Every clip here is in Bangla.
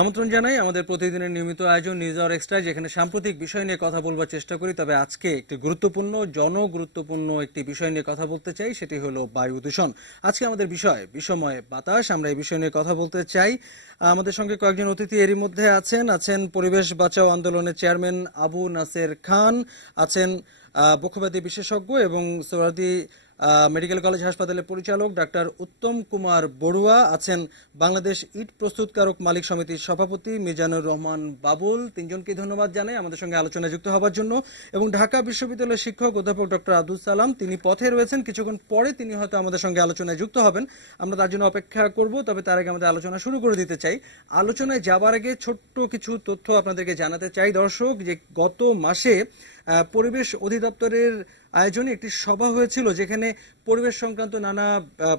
আমন্ত্রণ জানাই আমাদের প্রতিদিনের নিয়মিত আয়োজন নিউজ আওয়ার এক্সট্রা, যেখানে সাম্প্রতিক বিষয় নিয়ে কথা বলবার চেষ্টা করি। তবে আজকে একটি জনগুরুত্বপূর্ণ একটি বিষয় নিয়ে কথা বলতে চাই, সেটি হলো বায়ু দূষণ। আজকে আমাদের বিষয় বিষময় বাতাস। আমরা এই বিষয় নিয়ে কথা বলতে চাই। আমাদের সঙ্গে কয়েকজন অতিথি এরই মধ্যে আছেন পরিবেশ বাঁচাও আন্দোলনের চেয়ারম্যান আবু নাসের খান, আছেন বক্ষব্যাধি বিশেষজ্ঞ এবং সোহরাওয়ার্দী মেডিকেল কলেজ হাসপাতালের পরিচালক ডাক্তার উত্তম কুমার বড়ুয়া, আছেন বাংলাদেশ ইট প্রস্তুতকারক মালিক সমিতির সভাপতি মিজানুর রহমান বাবুল। তিনজনকে ধন্যবাদ জানাই আমাদের সঙ্গে আলোচনায় যুক্ত হওয়ার জন্য। এবং ঢাকা বিশ্ববিদ্যালয়ের শিক্ষক অধ্যাপক ডক্টর আব্দুল সালাম, তিনি পথে রয়েছেন, কিছুক্ষণ পরে তিনি হয়তো আমাদের সঙ্গে আলোচনায় যুক্ত হবেন। আমরা তার জন্য অপেক্ষা করব। তবে তার আগে আমাদের আলোচনা শুরু করে দিতে চাই। আলোচনায় যাবার আগে ছোট্ট কিছু তথ্য আপনাদেরকে জানাতে চাই দর্শক, যে গত মাসে পরিবেশ অধিদপ্তরের আয়োজনে একটি সভা হয়েছিল, যেখানে পরিবেশ সংক্রান্ত নানা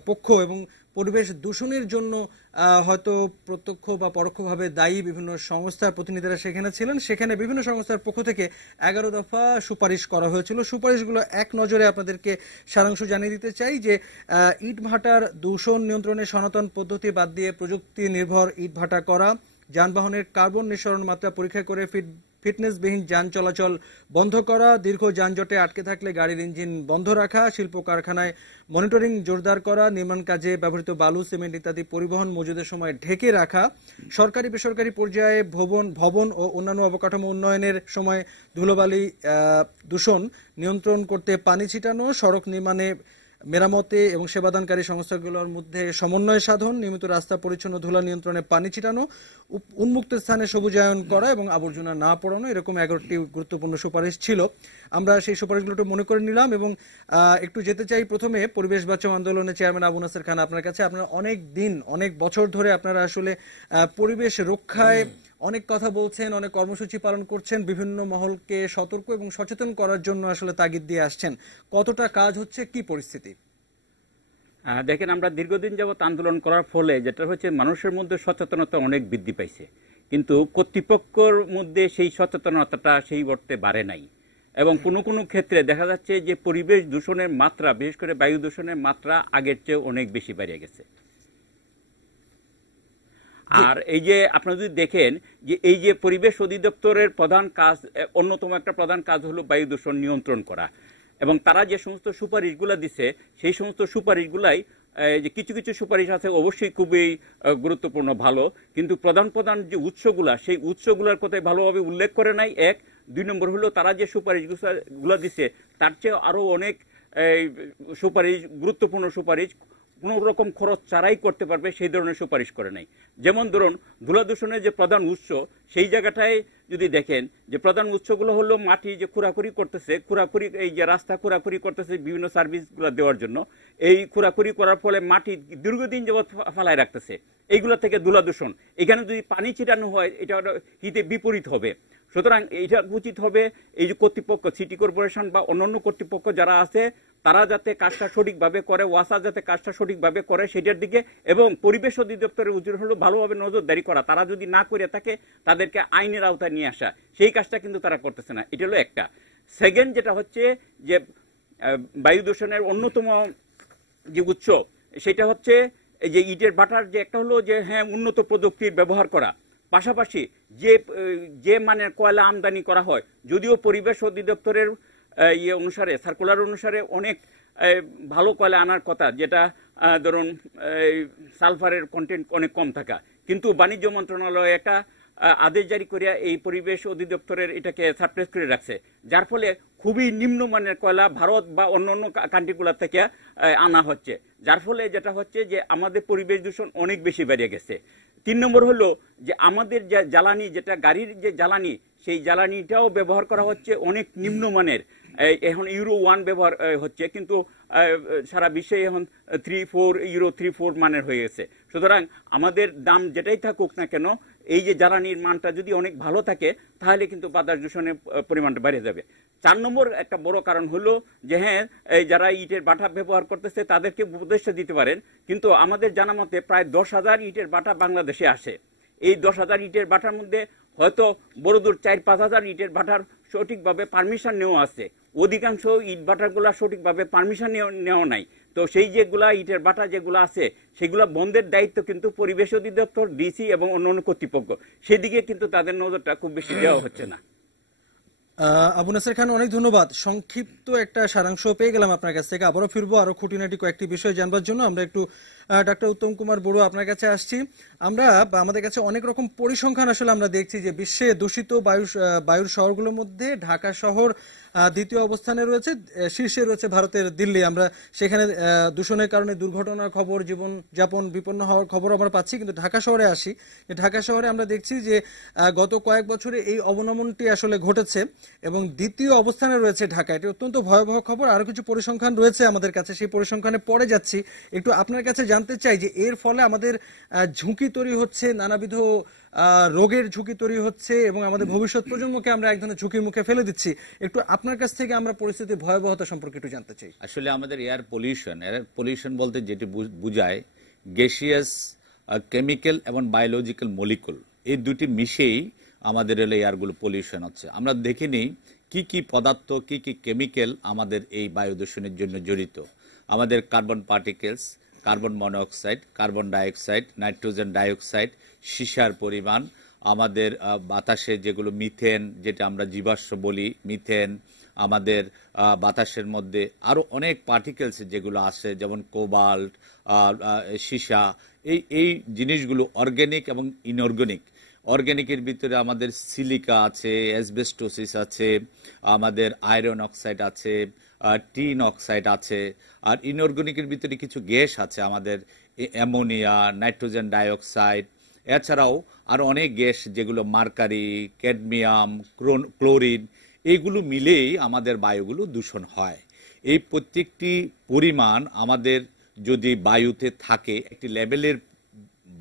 পক্ষ এবং পরিবেশ দূষণের জন্য হয়তো প্রত্যক্ষ বা পরোক্ষভাবে দায়ী বিভিন্ন সংস্থার প্রতিনিধিরা সেখানে ছিলেন। সেখানে বিভিন্ন সংস্থার পক্ষ থেকে 11 দফা সুপারিশ করা হয়েছিল। সুপারিশগুলো এক নজরে আপনাদেরকে সারাংশ জানিয়ে দিতে চাই যে ইটভাটার দূষণ নিয়ন্ত্রণে সনাতন পদ্ধতি বাদ দিয়ে প্রযুক্তি নির্ভর ইটভাটা করা, যানবাহনের কার্বন নিঃসরণ মাত্রা পরীক্ষা করে ফিটনেসবিহীন যান চলাচল বন্ধ করা, দীর্ঘ যানজটে আটকে থাকলে গাড়ির ইঞ্জিন বন্ধ রাখা, শিল্প কারখানায় মনিটরিং জোরদার করা, নির্মাণ কাজে ব্যবহৃত বালু সিমেন্ট ইত্যাদি পরিবহন মজুদের সময় ঢেকে রাখা, সরকারি বেসরকারি পর্যায়ে ভবন ও অন্যান্য অবকাঠামো উন্নয়নের সময় ধুলোবালি দূষণ নিয়ন্ত্রণ করতে পানি ছিটানো, সড়ক নির্মাণে মেরামতে এবং সেবাদানকারী সংস্থাগুলোর মধ্যে সমন্বয় সাধন, নিয়মিত রাস্তা পরিচ্ছন্ন ধুলা নিয়ন্ত্রণে পানি ছিটানো, উন্মুক্ত স্থানে সবুজায়ন করা এবং আবর্জনা না পড়ানো, এরকম 11টি গুরুত্বপূর্ণ সুপারিশ ছিল। আমরা সেই সুপারিশগুলো মনে করে নিলাম এবং একটু যেতে চাই প্রথমে পরিবেশ বাঁচাও আন্দোলনের চেয়ারম্যান আবু নাসের খান, আপনার কাছে। আপনারা অনেক বছর ধরে আপনারা আসলে পরিবেশ রক্ষায় অনেক কথা বলছেন, অনেক কর্মসূচি পালন করছেন, বিভিন্ন মহলকে সতর্ক এবং সচেতন করার জন্য আসলে তাগিদ দিয়ে আসছেন। কতটা কাজ হচ্ছে, কি পরিস্থিতি? দেখেন, আমরা দীর্ঘদিন যাবৎ আন্দোলন করার ফলে যেটা হচ্ছে, মানুষের মধ্যে সচেতনতা অনেক বৃদ্ধি পাইছে, কিন্তু কর্তৃপক্ষের মধ্যে সেই সচেতনতাটা সেই অর্থে বাড়ে নাই। এবং কোনো কোনো ক্ষেত্রে দেখা যাচ্ছে যে পরিবেশ দূষণের মাত্রা, বিশেষ করে বায়ু দূষণের মাত্রা আগের চেয়ে অনেক বেশি বেড়ে গেছে। আর এই যে আপনারা যদি দেখেন যে এই যে পরিবেশ অধিদপ্তরের প্রধান কাজ, অন্যতম একটা প্রধান কাজ হলো বায়ু দূষণ নিয়ন্ত্রণ করা। এবং তারা যে সমস্ত সুপারিশগুলো দিছে, সেই সমস্ত সুপারিশগুলাই যে কিছু কিছু সুপারিশ আছে অবশ্যই খুবই গুরুত্বপূর্ণ, ভালো, কিন্তু প্রধান প্রধান যে উৎসগুলা, সেই উৎসগুলোর কথাই ভালোভাবে উল্লেখ করে নাই। এক, দুই নম্বর হলো তারা যে সুপারিশগুলো দিছে তার চেয়ে আরো অনেক সুপারিশ, গুরুত্বপূর্ণ সুপারিশ কোনো রকম খরচ ছাড়াই করতে পারবে সেই ধরনের সুপারিশ করে নাই। যেমন ধরুন, ধুলা দূষণের যে প্রধান উৎস, সেই জায়গাটায় যদি দেখেন যে প্রধান উৎসগুলো হলো মাটি যে খুঁড়াখুড়ি করতেছে, এই যে রাস্তা খুঁড়াখুড়ি করতেছে বিভিন্ন সার্ভিসগুলো দেওয়ার জন্য, এই খুঁড়াখুড়ি করার ফলে মাটি দীর্ঘদিন যাবৎ ফালায় রাখতেছে, এইগুলো থেকে ধুলা দূষণ। এখানে যদি পানি ছিটানো হয়, এটা হিতে বিপরীত হবে। সুতরাং এইটা উচিত হবে এই যে কর্তৃপক্ষ, সিটি কর্পোরেশন বা অন্যান্য কর্তৃপক্ষ যারা আছে, তারা যাতে কাজটা সঠিকভাবে করে, ওয়াসা যাতে কাজটা সঠিকভাবে করে সেটার দিকে, এবং পরিবেশ অধিদপ্তরের উচিত হলো ভালোভাবে নজরদারি করা। তারা যদি না করে থাকে, তাদেরকে আইনের আওতায় নিয়ে আসা। সেই কাজটা কিন্তু তারা করতেছে না। এটা হলো একটা। সেকেন্ড যেটা হচ্ছে যে বায়ু দূষণের অন্যতম যে উৎস, সেটা হচ্ছে এই যে ইটের ভাটার যে একটা হলো যে হ্যাঁ, উন্নত প্রযুক্তির ব্যবহার করা, পাশাপাশি যে মানের কয়লা আমদানি করা হয়, যদিও পরিবেশ অধিদপ্তরের অনুসারে, সার্কুলার অনুসারে অনেক ভালো কয়লা আনার কথা, যেটা ধরুন সালফারের কন্টেন্ট অনেক কম থাকা, কিন্তু বাণিজ্য মন্ত্রণালয় একটা আদেশ জারি করিয়া এই পরিবেশ অধিদপ্তরের এটাকে সারপ্রাইজ করে রাখছে, যার ফলে খুবই নিম্নমানের কয়লা ভারত বা অন্যান্য কান্ট্রিগুলো থেকে আনা হচ্ছে, যার ফলে যেটা হচ্ছে যে আমাদের পরিবেশ দূষণ অনেক বেশি বেড়ে গেছে। 3 নম্বর হলো যে আমাদের যে জ্বালানি, যেটা গাড়ির যে জ্বালানি, সেই জ্বালানিটাও ব্যবহার করা হচ্ছে অনেক নিম্নমানের। এখন ইউরো 1 ব্যবহার হচ্ছে, কিন্তু সারা বিশ্বে এখন ইউরো 3-4 মানের হয়ে গেছে। সুতরাং আমাদের দাম যেটাই থাকুক না কেন, এই যে জ্বালানির মানটা যদি অনেক ভালো থাকে, তাহলে কিন্তু বাতাস দূষণের পরিমাণটা বেড়ে যাবে। 4 নম্বর একটা বড় কারণ হলো যে হ্যাঁ, যারা ইটের বাটা ব্যবহার করতেছে তাদেরকে উপদেষ্টা দিতে পারেন, কিন্তু আমাদের জানা মতে প্রায় 10,000 ইটের বাটা বাংলাদেশে আসে। এই 10,000 ইটের বাটার মধ্যে হয়তো বড়দূর 4-5 হাজার ইটের ভাটার সঠিকভাবে পারমিশন নেওয়া আছে, অধিকাংশ ইট ভাটাগুলা সঠিকভাবে পারমিশন নেওয়া নাই। তো সেই যেগুলা ইটের ভাটা যেগুলো আছে সেগুলা বন্ধের দায়িত্ব কিন্তু পরিবেশ অধিদপ্তর, ডিসি এবং অন্যান্য কর্তৃপক্ষ, সেদিকে কিন্তু তাদের নজরটা খুব বেশি দেওয়া হচ্ছে না। আবু নাসের খান, অনেক ধন্যবাদ। সংক্ষিপ্ত একটা সারাংশ পেয়ে গেলাম আপনার কাছ থেকে। আবারও ফিরবো আরো খুঁটিনাটি কয়েকটি বিষয় জানবার জন্য। আমরা একটু ডাক্তার উত্তম কুমার বড়ুয়া আপনার কাছে আসছি। আমাদের কাছে অনেক রকম পরিসংখ্যান আসলে আমরা দেখছি যে বিশ্বে দূষিত বায়ুর শহরগুলোর মধ্যে ঢাকা শহর দ্বিতীয় অবস্থানে রয়েছে, শীর্ষে রয়েছে ভারতের দিল্লি। আমরা সেখানে দূষণের কারণে দুর্ঘটনার খবর, জীবনযাপন বিপন্ন হওয়ার খবর আমরা পাচ্ছি। কিন্তু ঢাকা শহরে আসি, ঢাকা শহরে আমরা দেখছি যে গত কয়েক বছরে এই অবনমনটি আসলে ঘটেছে এবং দ্বিতীয় অবস্থানে রয়েছে ঢাকা। এটি অত্যন্ত ভয়াবহ খবর। আরো কিছু পরিসংখ্যান রয়েছে আমাদের কাছে, সেই পরিসংখ্যানে পরে যাচ্ছি। একটু আপনার কাছে জানতে চাই যে এর ফলে আমাদের ঝুঁকি তৈরি হচ্ছে, নানাবিধ রোগের ঝুঁকি তৈরি হচ্ছে এবং আমাদের ভবিষ্যৎ প্রজন্মকে আমরা এক ধরনের ঝুঁকির মুখে ফেলে দিচ্ছি। একটু আপনার কাছ থেকে আমরা পরিস্থিতির ভয়াবহতা সম্পর্কে একটু জানতে চাই। আসলে আমাদের এয়ার পলিউশন বলতে যেটি বুঝায় গ্যাসিয়াস, কেমিক্যাল এবং বায়োলজিক্যাল মলিকুল, এই দুটি মিশেই আমাদের এয়ারগুলো পলিউশন হচ্ছে। আমরা দেখে নিই কি কি পদার্থ, কি কি কেমিক্যাল আমাদের এই বায়ু দূষণের জন্য জড়িত। আমাদের carbon particles, carbon monoxide, carbon dioxide, nitrogen dioxide, সীসার পরিমাণ, আমাদের বাতাসে যেগুলো মিথেন, যেটা আমরা জীবাশ্ম বলি, মিথেন, আমাদের বাতাসের মধ্যে আরও অনেক পার্টিকেলস যেগুলো আছে, যেমন কোবাল্ট, সীসা, এই জিনিসগুলো অর্গ্যানিক এবং ইনঅর্গ্যানিক। অর্গ্যানিকের ভিতরে আমাদের সিলিকা আছে, অ্যাসবেস্টোসিস আছে, আমাদের আয়রন অক্সাইড আছে, টিন অক্সাইড আছে। আর ইনঅর্গ্যানিকের ভিতরে কিছু গ্যাস আছে, আমাদের অ্যামোনিয়া, নাইট্রোজেন ডাইঅক্সাইড, এছাড়াও আরও অনেক গ্যাস যেগুলো মার্কারি, ক্যাডমিয়াম, ক্লোরিন, এইগুলো মিলেই আমাদের বায়ুগুলো দূষণ হয়। এই প্রত্যেকটি পরিমাণ আমাদের যদি বায়ুতে থাকে একটি লেভেলের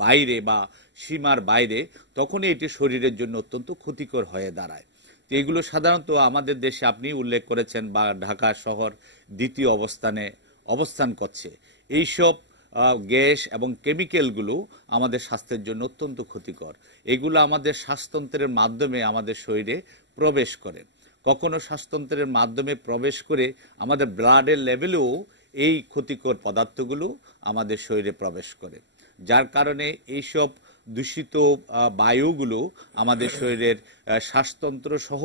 বাইরে বা সীমার বাইরে, তখনই এটি শরীরের জন্য অত্যন্ত ক্ষতিকর হয়ে দাঁড়ায়। তো এগুলো সাধারণত আমাদের দেশে আপনি উল্লেখ করেছেন বা ঢাকা শহর দ্বিতীয় অবস্থানে অবস্থান করছে। এইসব গ্যাস এবং কেমিক্যালগুলো আমাদের স্বাস্থ্যের জন্য অত্যন্ত ক্ষতিকর। এগুলো আমাদের শ্বাসতন্ত্রের মাধ্যমে আমাদের শরীরে প্রবেশ করে। কখনো শ্বাসতন্ত্রের মাধ্যমে প্রবেশ করে আমাদের ব্লাডের লেভেলেও এই ক্ষতিকর পদার্থগুলো আমাদের শরীরে প্রবেশ করে, যার কারণে এইসব দূষিত বায়ুগুলো আমাদের শরীরের শ্বাসতন্ত্র সহ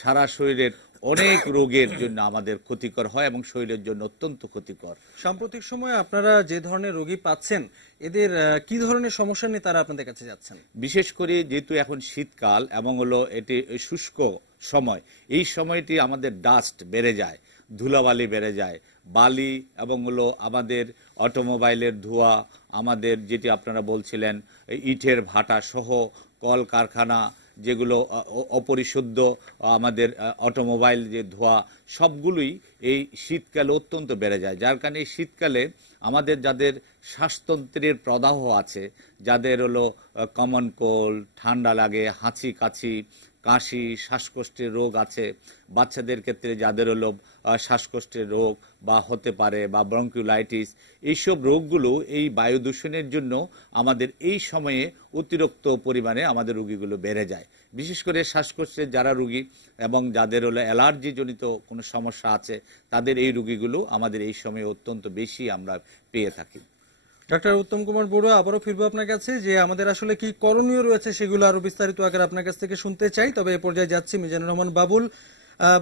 সারা শরীরের অনেক রোগের জন্য আমাদের ক্ষতিকর হয় এবং শরীরের জন্য অত্যন্ত ক্ষতিকর। সাম্প্রতিক সময়ে আপনারা যে ধরনের রোগী পাচ্ছেন, এদের কি ধরনের সমস্যা নিয়ে তারা আপনাদের কাছে যাচ্ছেন? বিশেষ করে যেহেতু এখন শীতকাল এবং এটি শুষ্ক সময়, এই সময়টি আমাদের ডাস্ট বেড়ে যায়, ধুলাবালি বেড়ে যায়, বালি এবং আমাদের অটোমোবাইলের ধোঁয়া, আমাদের যেটি আপনারা বলছিলেন ইটের ভাটা সহ কল কারখানা যেগুলো অপরিশুদ্ধ, আমাদের অটোমোবাইল যে ধোঁয়া, সবগুলোই এই শীতকালে অত্যন্ত বেড়ে যায়। যার কারণে এই শীতকালে আমাদের যাদের শ্বাসতন্ত্রের প্রদাহ আছে, যাদের কমন কোল্ড, ঠান্ডা লাগে, হাঁচি কাশি, কাশি, শ্বাসকষ্টের রোগ আছে, বাচ্চাদের ক্ষেত্রে যাদের শ্বাসকষ্টের রোগ বা হতে পারে বা ব্রঙ্কিওলাইটিস, এইসব রোগগুলো এই বায়ু দূষণের জন্য আমাদের এই সময়ে অতিরিক্ত পরিমাণে আমাদের রোগীগুলো বেড়ে যায়। বিশেষ করে শ্বাসকষ্টের যারা রোগী এবং যাদের অ্যালার্জি জনিত কোনো সমস্যা আছে, তাদের এই রোগীগুলো আমাদের এই সময়ে অত্যন্ত বেশি আমরা পেয়ে থাকি। ডাক্তার উত্তম কুমার বড়ুয়া, আবারও ফিরবো আপনার কাছে যে আমাদের আসলে কি করণীয় রয়েছে সেগুলো আরো বিস্তারিত আকারে আপনার কাছ থেকে শুনতে চাই। তবে এ পর্যায়ে যাচ্ছি মিজানুর রহমান বাবুল,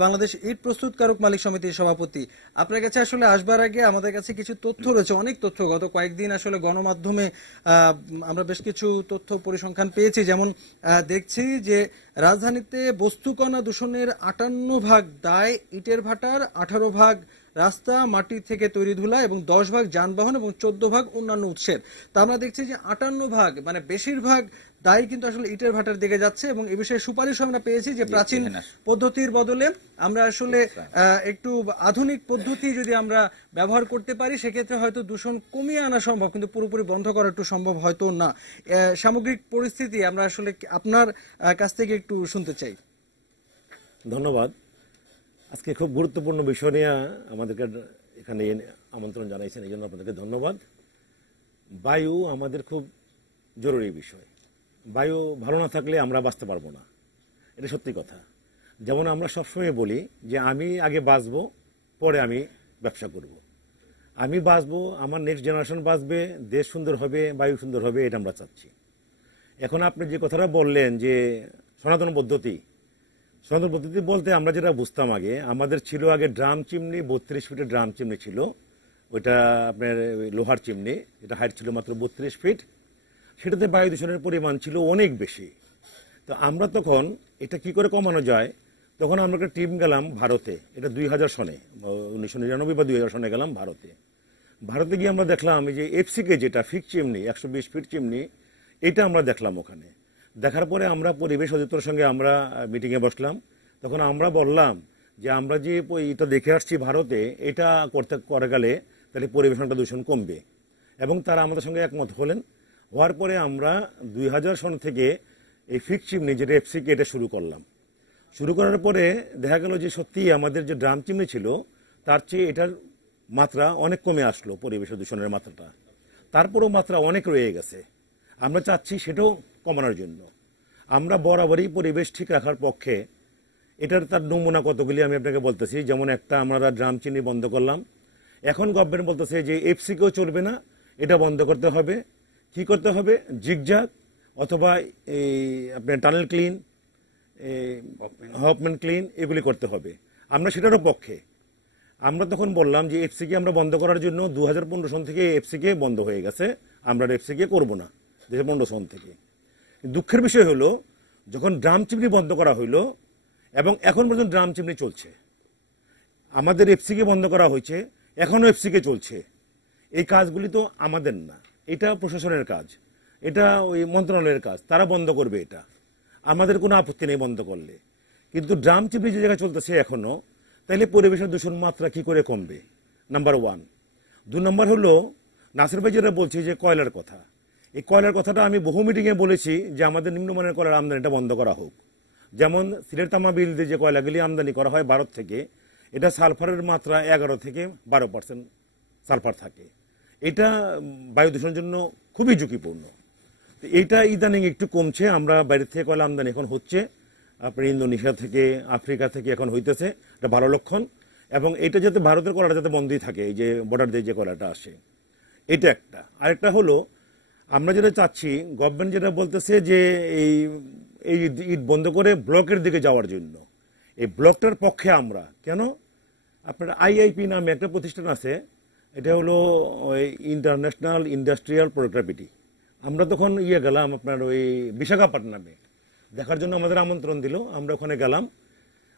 বাংলাদেশ ইট প্রস্তুতকারক মালিক সমিতির সভাপতি। আপনার কাছে আসলে আসবার আগে আমাদের কাছে কিছু তথ্য রয়েছে, অনেক তথ্য। গত কয়েকদিন আসলে গণমাধ্যমে আমরা বেশ কিছু তথ্য পরিসংখ্যান পেয়েছি। যেমন দেখছি যে রাজধানীতে বস্তুকণা দূষণের 58% দায় ইটের ভাটার, 18% রাস্তা, মাটি থেকে তৈরি ধুলা এবং 10% যানবাহন এবং 14% অন্যান্য উৎসের। তা আমরা দেখছি যে 58% মানে বেশিরভাগ দায় কিন্তু আসলে ইটের ভাটার দিকে যাচ্ছে এবং এ বিষয়ে সুপারিশ আমরা পেয়েছি যে প্রাচীন পদ্ধতির বদলে আমরা আসলে একটু আধুনিক পদ্ধতি যদি আমরা ব্যবহার করতে পারি, সেক্ষেত্রে হয়তো দূষণ কমিয়ে আনা সম্ভব, কিন্তু পুরোপুরি বন্ধ করা একটু সম্ভব হয়তো না। সামগ্রিক পরিস্থিতি আমরা আসলে আপনার কাছ থেকে একটু শুনতে চাই। ধন্যবাদ। আজকে খুব গুরুত্বপূর্ণ বিষয় নিয়ে আমাদেরকে এখানে আমন্ত্রণ জানাইছেন, এই জন্য আপনাদেরকে ধন্যবাদ। বায়ু আমাদের খুব জরুরি বিষয়। বায়ু ভালো না থাকলে আমরা বাঁচতে পারবো না। এটা সত্যি কথা। যেমন আমরা সবসময় বলি যে আমি আগে বাঁচবো, পরে আমি ব্যবসা করব। আমি বাঁচবো, আমার নেক্সট জেনারেশন বাঁচবে, দেশ সুন্দর হবে, বায়ু সুন্দর হবে, এটা আমরা চাচ্ছি। এখন আপনি যে কথাটা বললেন যে সনাতন পদ্ধতি বলতে আমরা যেটা বুঝতাম আগে, আমাদের ছিল আগে ড্রাম চিমনি, 32 ফিটের ড্রাম চিমনি ছিল, ওইটা আপনার লোহার চিমনি, এটা হাইট ছিল মাত্র 32 ফিট। সেটাতে বায়ু দূষণের পরিমাণ ছিল অনেক বেশি। তো আমরা তখন এটা কি করে কমানো যায়, তখন আমরা একটা টিম গেলাম ভারতে, এটা 2000 সনে, 1999 বা 2000 সনে গেলাম ভারতে গিয়ে আমরা দেখলাম এই যে এফসিকে যেটা ফিক চিমনি, 120 ফিট চিমনি, এটা আমরা দেখলাম। ওখানে দেখার পরে আমরা পরিবেশ অধিদপ্তরের সঙ্গে আমরা মিটিংয়ে বসলাম। তখন আমরা বললাম যে আমরা যে এটা দেখে আসছি ভারতে, এটা করে গেলে তাহলে পরিবেশনটা দূষণ কমবে, এবং তারা আমাদের সঙ্গে একমত হলেন। হওয়ার পরে আমরা 2000 সন থেকে এই ফিক চিমনি যেটা এফসিকে এটা শুরু করলাম। শুরু করার পরে দেখা গেল যে সত্যি আমাদের যে ড্রাম চিমনি ছিল তার চেয়ে এটার মাত্রা অনেক কমে আসলো, পরিবেশ দূষণের মাত্রাটা। তারপরও মাত্রা অনেক রয়ে গেছে। আমরা চাচ্ছি সেটাও কমানোর জন্য। আমরা বরাবরই পরিবেশ ঠিক রাখার পক্ষে। এটার তার নমুনা কতগুলি আমি আপনাকে বলতেছি। যেমন একটা আমরা ড্রাম চিমনি বন্ধ করলাম, এখন গভর্নমেন্ট বলতেছে যে এফসিকেও চলবে না, এটা বন্ধ করতে হবে। কি করতে হবে? জিগজাগ অথবা এই আপনার টানেল ক্লিন, হপম্যান ক্লিন, এগুলি করতে হবে। আমরা সেটারও পক্ষে। আমরা তখন বললাম যে এফসিকে আমরা বন্ধ করার জন্য 2015 সন থেকে এফসিকে বন্ধ হয়ে গেছে, আমরা এফসিকে করবো না 2015 সন থেকে। দুঃখের বিষয় হলো যখন ড্রাম চিমনি বন্ধ করা হইলো এবং এখন পর্যন্ত ড্রাম চিমনি চলছে, আমাদের এফসিকে বন্ধ করা হয়েছে, এখনো এফসিকে চলছে। এই কাজগুলি তো আমাদের না, এটা প্রশাসনের কাজ, এটা ওই মন্ত্রণালয়ের কাজ, তারা বন্ধ করবে। এটা আমাদের কোনো আপত্তি নেই বন্ধ করলে, কিন্তু ড্রাম চিমনি যে জায়গায় চলতেছে এখনো, তাইলে পরিবেশের দূষণ মাত্রা কি করে কমবে? নাম্বার 1। 2 নম্বর হলো নাসির ভাই যেটা বলছি যে কয়লার কথা, এই কয়লার কথাটা আমি বহু মিটিংয়ে বলেছি যে আমাদের নিম্নমানের কয়লার আমদানিটা বন্ধ করা হোক। যেমন সিলেট তামা বিল দিয়ে যে কয়লাগুলি আমদানি করা হয় ভারত থেকে, এটা সালফারের মাত্রা 11 থেকে 12% সালফার থাকে। এটা বায়ু দূষণের জন্য খুবই ঝুঁকিপূর্ণ। এইটা ইদানিং একটু কমছে, আমরা বাইরে থেকে কয়লা আমদানি এখন হচ্ছে, আপনার ইন্দোনেশিয়া থেকে, আফ্রিকা থেকে এখন হইতেছে, এটা ভালো লক্ষণ। এবং এটা যাতে ভারতের কয়লাটা যাতে বন্ধই থাকে, এই যে বর্ডার দিয়ে যে কয়লাটা আসে, এটা একটা। আরেকটা হলো আমরা যেটা চাচ্ছি, গভর্নমেন্ট যেটা বলতেছে যে এই ইট বন্ধ করে ব্লকের দিকে যাওয়ার জন্য, এই ব্লকটার পক্ষে আমরা। কেন? আপনার আইআইপি নামে একটা প্রতিষ্ঠান আছে, এটা হলো ওই ইন্টারন্যাশনাল ইন্ডাস্ট্রিয়াল প্রোগ্রামিটি। আমরা তখন গেলাম আপনার ওই বিশাখাপট্টনমে দেখার জন্য, আমাদের আমন্ত্রণ দিল, আমরা ওখানে গেলাম।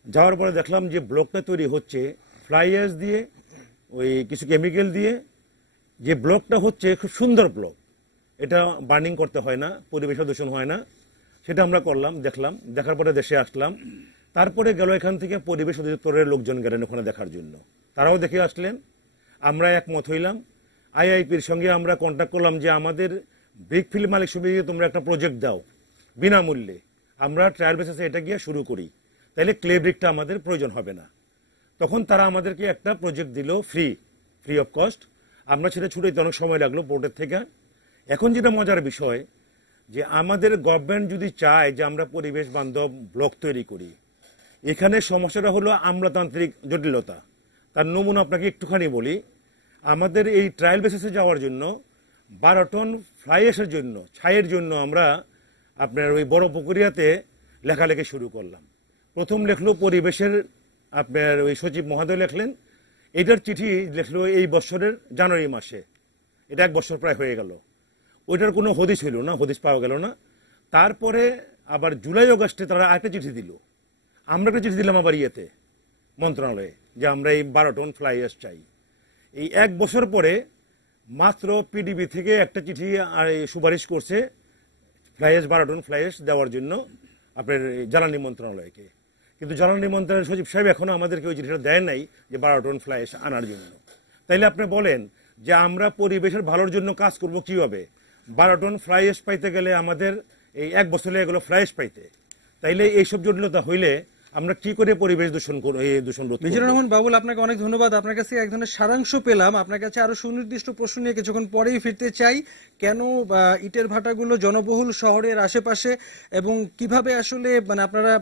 যাওয়ার পরে দেখলাম যে ব্লকটা তৈরি হচ্ছে ফ্লাই অ্যাশ দিয়ে, ওই কিছু কেমিক্যাল দিয়ে। যে ব্লকটা হচ্ছে খুব সুন্দর ব্লক, এটা বার্নিং করতে হয় না, পরিবেশ দূষণ হয় না, সেটা আমরা করলাম, দেখলাম। দেখার পরে দেশে আসলাম। তারপরে গেল এখান থেকে পরিবেশ অধিদপ্তরের লোকজন গেলেন ওখানে দেখার জন্য, তারাও দেখে আসলেন। আমরা একমত হইলাম। আইআইপির সঙ্গে আমরা কন্ট্যাক্ট করলাম যে আমাদের ব্রিকফিল্ড মালিক সমিতিকে তোমরা একটা প্রজেক্ট দাও বিনামূল্যে, আমরা ট্রায়াল বেসিসে এটা গিয়ে শুরু করি, তাইলে ক্লে ব্রিকটা আমাদের প্রয়োজন হবে না। তখন তারা আমাদেরকে একটা প্রজেক্ট দিল ফ্রি অফ কস্ট। আমরা সেটা ছুটাইতে অনেক সময় লাগলো পোর্টের থেকে। এখন যেটা মজার বিষয় যে আমাদের গভর্নমেন্ট যদি চায় যে আমরা পরিবেশ বান্ধব ব্লক তৈরি করি, এখানে সমস্যাটা হলো আমলাতান্ত্রিক জটিলতা। তার নমুনা আপনাকে একটুখানি বলি। আমাদের এই ট্রায়াল বেসিসে যাওয়ার জন্য 12 টন ফ্লাই অ্যাশের জন্য, ছাইয়ের জন্য আমরা আপনার ওই বড় পুকুরিয়াতে লেখালেখি শুরু করলাম। প্রথম লেখলো পরিবেশের আপনার ওই সচিব মহোদয় লেখলেন, এটার চিঠি লেখলো এই বছরের জানুয়ারি মাসে, এটা 1 বছর প্রায় হয়ে গেল। ওইটার কোনো হদিশ হইল না, হদিশ পাওয়া গেল না। তারপরে আবার জুলাই অগাস্টে তারা আরেকটা চিঠি দিল, আমরা একটা চিঠি দিলাম আবার মন্ত্রণালয়ে যে আমরা এই 12 টন ফ্লাই অ্যাশ চাই। এই 1 বছর পরে মাত্র পিডিবি থেকে একটা চিঠি সুপারিশ করছে fly ash 12 ton fly ash দেওয়ার জন্য আপনার জ্বালানি মন্ত্রণালয়কে। কিন্তু জ্বালানি মন্ত্রণালয়ের সচিব সাহেব এখনো আমাদেরকে ওই চিঠিটা দেয় নাই যে 12 টন ফ্লাই অ্যাশ আনার জন্য। তাইলে আপনি বলেন যে আমরা পরিবেশের ভালোর জন্য কাজ করব কিভাবে? 12 টন ফ্লাই অ্যাশ পাইতে গেলে আমাদের এই 1 বছর লেগে গেল ফ্লাই অ্যাশ পাইতে। তাইলে এইসব জটিলতা হইলে আমরা কি করে পরিবেশ দূষণ দূষণ রোধ করব? মিজানুর রহমান বাবুল, আপনাকে অনেক ধন্যবাদ। আপনার কাছে এক ধরনের সারাংশ পেলাম। আপনার কাছে আরো সুনির্দিষ্ট প্রশ্ন নিয়ে কিছুক্ষণ পরেই ফিরতে চাই। কেন ইটের ভাটাগুলো জনবহুল শহরের আশেপাশে এবং কিভাবে আসলে আপনারা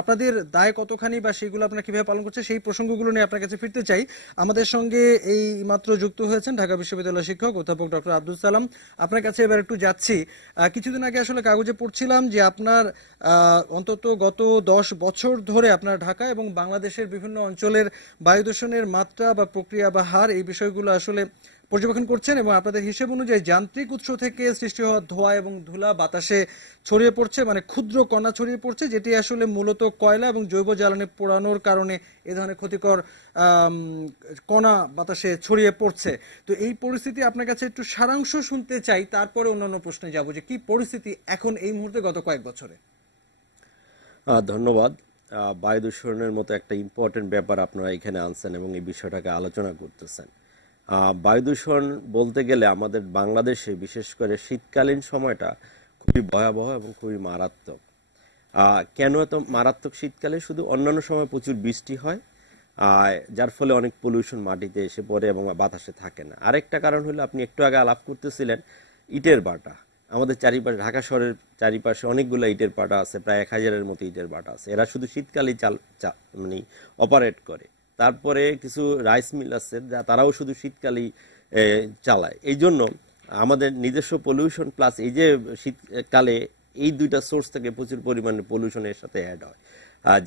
আপনাদের দায় কতখানি বা সেগুলো আপনারা কিভাবে পালন করছে সেই প্রসঙ্গগুলো নিয়ে আপনার কাছে ফিরতে চাই। আমাদের সঙ্গে এই মাত্র যুক্ত হয়েছেন ঢাকা বিশ্ববিদ্যালয়ের শিক্ষক অধ্যাপক ডক্টর আব্দুল সালাম। আপনার কাছে এবার একটু যাচ্ছি। কিছুদিন আগে আসলে কাগজে পড়ছিলাম যে আপনার অন্তত গত 10 বছর ধরে আপনার ঢাকা এবং বাংলাদেশের বিভিন্ন অঞ্চলের বায়ু দূষণের মাত্রা বা প্রক্রিয়া বা হার এই বিষয়গুলো আসলে পর্যবেক্ষণ করছেন এবং আপনাদের হিসেব অনুযায়ী যান্ত্রিক উৎস থেকে সৃষ্টি হওয়া ধোঁয়া এবং ধুলা বাতাসে ছড়িয়ে পড়ছে, ক্ষুদ্র কণা ছড়িয়ে পড়ছে, যেটি আসলে মূলত কয়লা এবং জৈব জ্বালানি পোড়ানোর কারণে এ ধরনের ক্ষতিকর কণা বাতাসে ছড়িয়ে পড়ছে। তো এই পরিস্থিতি আপনার কাছে একটু সারাংশ শুনতে চাই, তারপরে অন্যান্য প্রশ্নে যাব যে কি পরিস্থিতি এখন এই মুহূর্তে গত কয়েক বছরে। ধন্যবাদ। বায়ু দূষণের মতো একটা ইম্পর্টেন্ট ব্যাপার আপনারা এখানে আনছেন এবং এই বিষয়টাকে আলোচনা করতেছেন। বায়ু দূষণ বলতে গেলে আমাদের বাংলাদেশে বিশেষ করে শীতকালীন সময়টা খুবই ভয়াবহ এবং খুবই মারাত্মক। কেন এত মারাত্মক শীতকালে? শুধু অন্যান্য সময় প্রচুর বৃষ্টি হয়, যার ফলে অনেক পলিউশন মাটিতে এসে পড়ে এবং বাতাসে থাকে না। আরেকটা কারণ হলো, আপনি একটু আগে আলাপ করতেছিলেন ইটের ভাটা। আমাদের চারিপাশে, ঢাকা শহরের চারিপাশে অনেকগুলো ইটের ভাটা আছে, প্রায় 1000-এর মতো ইটের ভাটা আছে। এরা শুধু শীতকালেই অপারেট করে। তারপরে কিছু রাইস মিল আছে যা তারাও শুধু শীতকালেই চালায়। এই জন্য আমাদের নিজস্ব পলিউশন প্লাস এই যে শীতকালে এই দুইটা সোর্স থেকে প্রচুর পরিমাণে পলিউশনের সাথে অ্যাড হয়,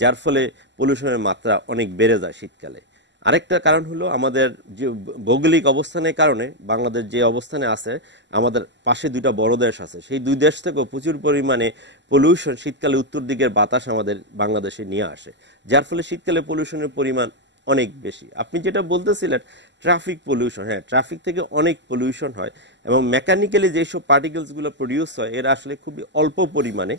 যার ফলে পলিউশনের মাত্রা অনেক বেড়ে যায় শীতকালে। আরেকটা কারণ হলো আমাদের যে ভৌগোলিক অবস্থানের কারণে বাংলাদেশ যে অবস্থানে আছে, আমাদের পাশে দুইটা বড় দেশ আছে, সেই দুই দেশ থেকেও প্রচুর পরিমাণে পলিউশন শীতকালে উত্তর দিকের বাতাস আমাদের বাংলাদেশে নিয়ে আসে, যার ফলে শীতকালে পলিউশনের পরিমাণ অনেক বেশি। আপনি যেটা বলতেছিলেন ট্রাফিক পলিউশন, হ্যাঁ, ট্রাফিক থেকে অনেক পলিউশন হয় এবং মেকানিক্যালি যেসব পার্টিকেলসগুলো প্রডিউস হয় এরা আসলে খুবই অল্প পরিমাণে,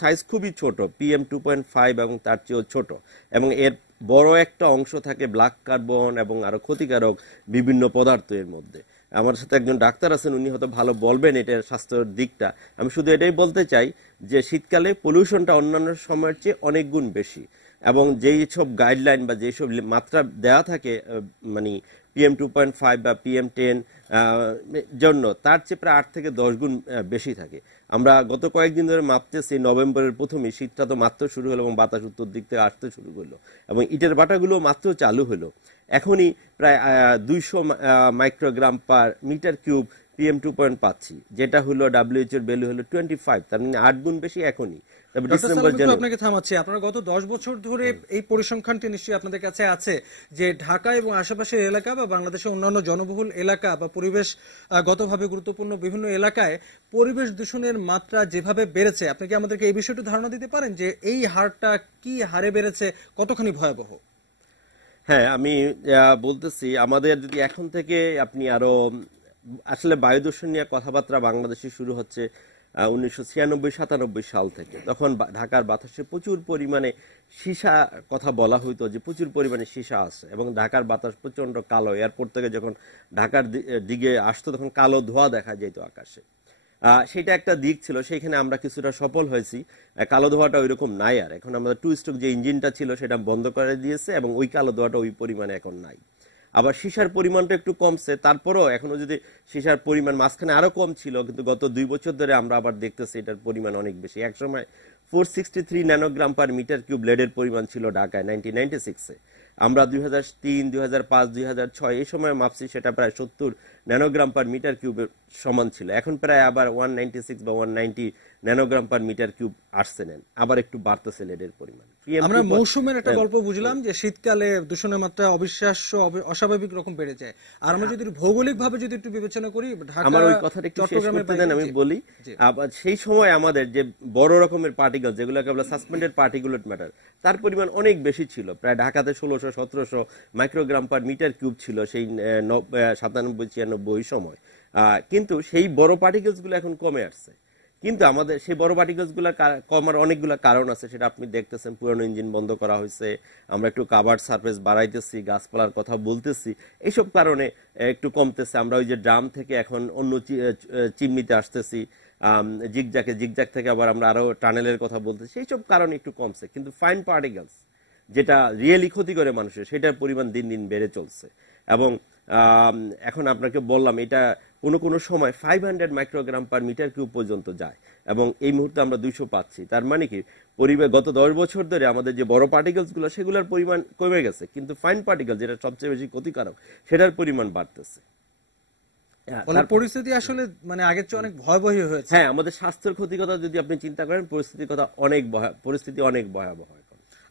সাইজ খুবই ছোট, PM2.5 এবং তার চেয়েও ছোট, এবং এর বড় একটা অংশ থাকে ব্ল্যাক কার্বন এবং আরো ক্ষতিকারক বিভিন্ন পদার্থ এর মধ্যে। আমার সাথে একজন ডাক্তার আছেন, উনি হয়তো ভালো বলবেন এটার স্বাস্থ্যের দিকটা। আমি শুধু এটাই বলতে চাই যে শীতকালে পলিউশনটা অন্যান্য সময়ের চেয়ে অনেক গুণ বেশি, এবং যেই সব গাইডলাইন বা যেসব মাত্রা দেওয়া থাকে PM2.5 বা PM10 জন্য, তার চেয়ে প্রায় 8 থেকে 10 গুণ বেশি থাকে। আমরা গত কয়েকদিন ধরে মাপতেছি, নভেম্বরের প্রথমে শীতটা তো মাত্র শুরু হলো এবং বাতাস উত্তর দিক থেকে আসতে শুরু করলো এবং ইটের ভাটাগুলো মাত্র চালু হলো। এখনই প্রায় 200 microgram per metre cube PM2.5 পাচ্ছি, যেটা হলো WHO এর ভ্যালু হলো 25, তার মানে 8 গুণ বেশি এখনই। আপনাকে থামাচ্ছি, আপনারা গত 10 বছর ধরে এই পরিসংখ্যানটি নিশ্চয়ই আপনাদের কাছে আছে যে ঢাকা এবং আশেপাশের এলাকা বা বাংলাদেশের অন্যান্য জনবহুল এলাকা বা পরিবেশ গতভাবে গুরুত্বপূর্ণ বিভিন্ন এলাকায় পরিবেশ দূষণের মাত্রা যেভাবে বেড়েছে, আপনি কি আমাদেরকে এই বিষয়টি ধারণা দিতে পারেন যে এই হারটা কি হারে বেড়েছে, কতখানি ভয়াবহ? হ্যাঁ, আমি বলতেছি, আমাদের যদি এখন থেকে আপনি আরো, আসলে বায়ু দূষণ নিয়ে কথাবার্তা বাংলাদেশে শুরু হচ্ছে 1996-97 সাল থেকে। তখন ঢাকার বাতাসে প্রচুর পরিমাণে সীসা কথা বলা হইতো, যে প্রচুর পরিমাণে সীসা আছে এবং ঢাকার বাতাস প্রচন্ড কালো। এয়ারপোর্ট থেকে যখন ঢাকার দিকে আসতো তখন কালো ধোঁয়া দেখা যেত আকাশে। সেটা একটা দিক ছিল, সেইখানে আমরা কিছুটা সফল হয়েছি। কালো ধোঁয়াটা ওইরকম নাই আর। এখন আমাদের 2 স্ট্রোক যে ইঞ্জিনটা ছিল সেটা বন্ধ করে দিয়েছে এবং ওই কালো ধোঁয়াটা ওই পরিমাণে এখন নাই। আবার সীসার পরিমাণটা একটু কমছে, তারপরেও এখনো যদি সীসার পরিমাণ মাঝখানে আরো কম ছিল, কিন্তু গত 2 বছর ধরে আমরা আবার দেখতেছি এটার পরিমাণ অনেক বেশি। একসময় 463 ন্যানোগ্রাম পার মিটার কিউব লেডের পরিমাণ ছিল ঢাকায় 1996-এ। আমরা 2003, 2005, 2006 এই সময় মাপছি, সেটা প্রায় 70 ন্যানোগ্রাম পার মিটার কিউবের সমান ছিল। এখন প্রায় আবার 196 বা 190 ন্যানোগ্রাম পার মিটার কিউব আসছে, আবার একটু বাড়তেছে লেডের পরিমাণ। আমরা মৌসুমের একটা গল্প বুঝলাম যে শীতকালে দূষণের মাত্রা অবিশ্বাস্য অস্বাভাবিক রকম বেড়ে যায়। আর আমরা যদি ভৌগোলিক ভাবে যদি একটু বিবেচনা করি, আমার ওই কথাটা একটু শেষ করতে দেন, আমি বলি। আবার সেই সময় আমাদের যে বড় রকমের পার্টিকেল, যেগুলোকে আমরা সাসপেন্ডেড পার্টিকুলেট ম্যাটার, তার পরিমাণ অনেক বেশি ছিল। প্রায় ঢাকাতে 1600-1700 মাইক্রোগ্রাম পার মিটার কিউব ছিল সেই 97-96 সময়। কিন্তু সেই বড় পার্টিকেলস গুলো এখন কমে আসছে। কিন্তু আমাদের সেই বড় পার্টিকেলস গুলো কমার অনেকগুলো কারণ আছে, সেটা আপনি দেখতেছেন। পুরনো ইঞ্জিন বন্ধ করা হয়েছে, আমরা একটু কাভার্ড সারফেস বাড়াইতেছি, গাছপালার কথা বলতেছি, এইসব কারণে একটু কমতেছে। আমরা ওই যে ড্রাম থেকে এখন অন্য চিমনিতে আসতেছি, জিগজ্যাগ থেকে আবার আমরা আরো টানেলের কথা বলতেছি, সেই সব কারণে একটু কমছে, কিন্তু ফাইন পার্টিকেলস যেটা রিয়েলি ক্ষতি করে মানুষের, সেটার পরিমাণ দিন দিন বেড়ে চলছে। এবং এখন আপনাকে বললাম এটা কোনো সময় 500 মাইক্রোগ্রাম পার মিটার কিউব পর্যন্ত যায়, এবং এই মুহূর্তে আমরা 200 পাচ্ছি। তার মানে কি পরিবেশ গত 10 বছর ধরে আমাদের যে বড় পার্টিকেলস গুলো সেগুলোর পরিমাণ কমে গেছে, কিন্তু ফাইন পার্টিকেল যেটা সবচেয়ে বেশি ক্ষতিকারক সেটার পরিমাণ বাড়তেছে। পরিস্থিতি আসলে মানে আগের চেয়ে অনেক ভয়াবহ হয়েছে। হ্যাঁ, আমাদের স্বাস্থ্যের ক্ষতির কথা যদি আপনি চিন্তা করেন, পরিস্থিতি অনেক ভয়াবহ।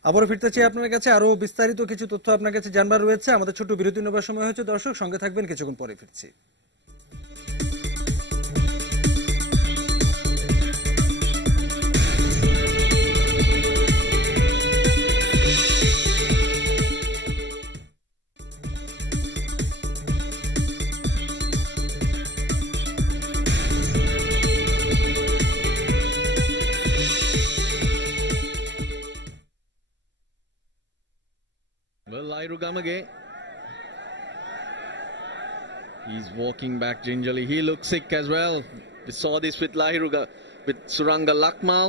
আবারও ফিরতে চাই আপনার কাছে, আরো বিস্তারিত কিছু তথ্য আপনার কাছে জানবার রয়েছে। আমাদের ছোট বিরতি নেবার সময় হয়েছে, দর্শক সঙ্গে থাকবেন, কিছুক্ষণ পরে ফিরছি। Well, Lairu Gamage. He's walking back gingerly. He looks sick as well. We saw this with with Suranga Lakmal.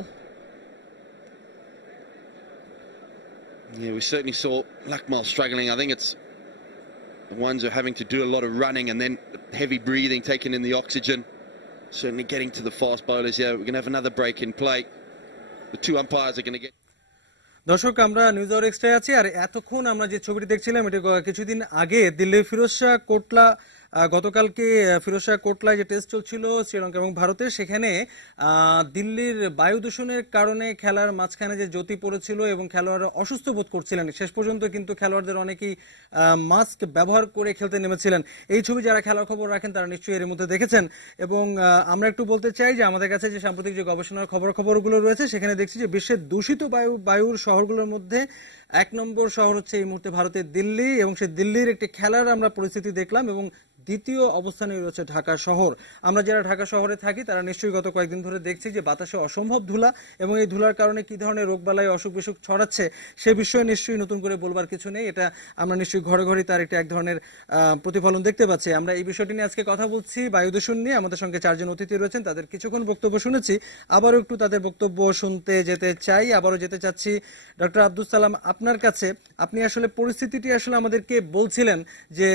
Yeah, we certainly saw Lakmal struggling. I think it's the ones who are having to do a lot of running and then heavy breathing, taking in the oxygen. Certainly getting to the fast bowlers here. We're going to have another break in play. The two umpires are going to get... দর্শক, আমরা নিউজ আওয়ার এক্সট্রায় আছি, আর এতক্ষণ আমরা যে ছবিটি দেখছিলাম এটা কিছুদিন আগে দিল্লির ফিরোজ শাহ কোটলা, গতকালকে ফিরোজ শাহ কোটলায় যে টেস্ট চলছিল শ্রীলঙ্কা এবং ভারতের, সেখানে দিল্লির বায়ু দূষণের কারণে খেলার মাঝখানে যে জ্যোতি পড়েছিল এবং খেলোয়াড়রা অসুস্থ বোধ করছিলেন, শেষ পর্যন্ত কিন্তু খেলোয়াড়দের অনেকেই মাস্ক ব্যবহার করে খেলতে নেমেছিলেন। এই ছবি যারা খেলার খবর রাখেন তারা নিশ্চয়ই এর মধ্যে দেখেছেন। এবং আমরা একটু বলতে চাই যে আমাদের কাছে যে সাম্প্রতিক যে গবেষণার খবরগুলো রয়েছে, সেখানে দেখছি যে বিশ্বের দূষিত বায়ুর শহরগুলোর মধ্যে 1 নম্বর শহর হচ্ছে এই মুহূর্তে ভারতের দিল্লি, এবং সেই দিল্লির একটি খেলার আমরা পরিস্থিতি দেখলাম, এবং দ্বিতীয় অবস্থানে রয়েছে ঢাকা শহর। আমরা যারা ঢাকা শহরে থাকি তারা নিশ্চয়ই গত কয়েকদিন ধরে দেখছি যে বাতাসে অসম্ভব ধুলা, এবং এই ধুলার কারণে কি ধরনের রোগবালাই অসুখ বিসুখ ছড়াচ্ছে সে বিষয়ে নিশ্চয়ই নতুন করে বলবার কিছু নেই। এটা আমরা নিশ্চয়ই ঘরে ঘরে তার এক ধরনের প্রতিফলন দেখতে পাচ্ছি। আমরা এই বিষয়টি নিয়ে আজকে কথা বলছি, বায়ু দূষণ নিয়ে। আমাদের সঙ্গে 4 জন অতিথি রয়েছেন, তাদের কিছুক্ষণ বক্তব্য শুনেছি, আবারও একটু তাদের বক্তব্য শুনতে যেতে চাই, আবারও যেতে চাচ্ছি ডক্টর আব্দুল সালাম আপনার কাছে। আপনি আসলে পরিস্থিতিটি আসলে আমাদেরকে বলছিলেন যে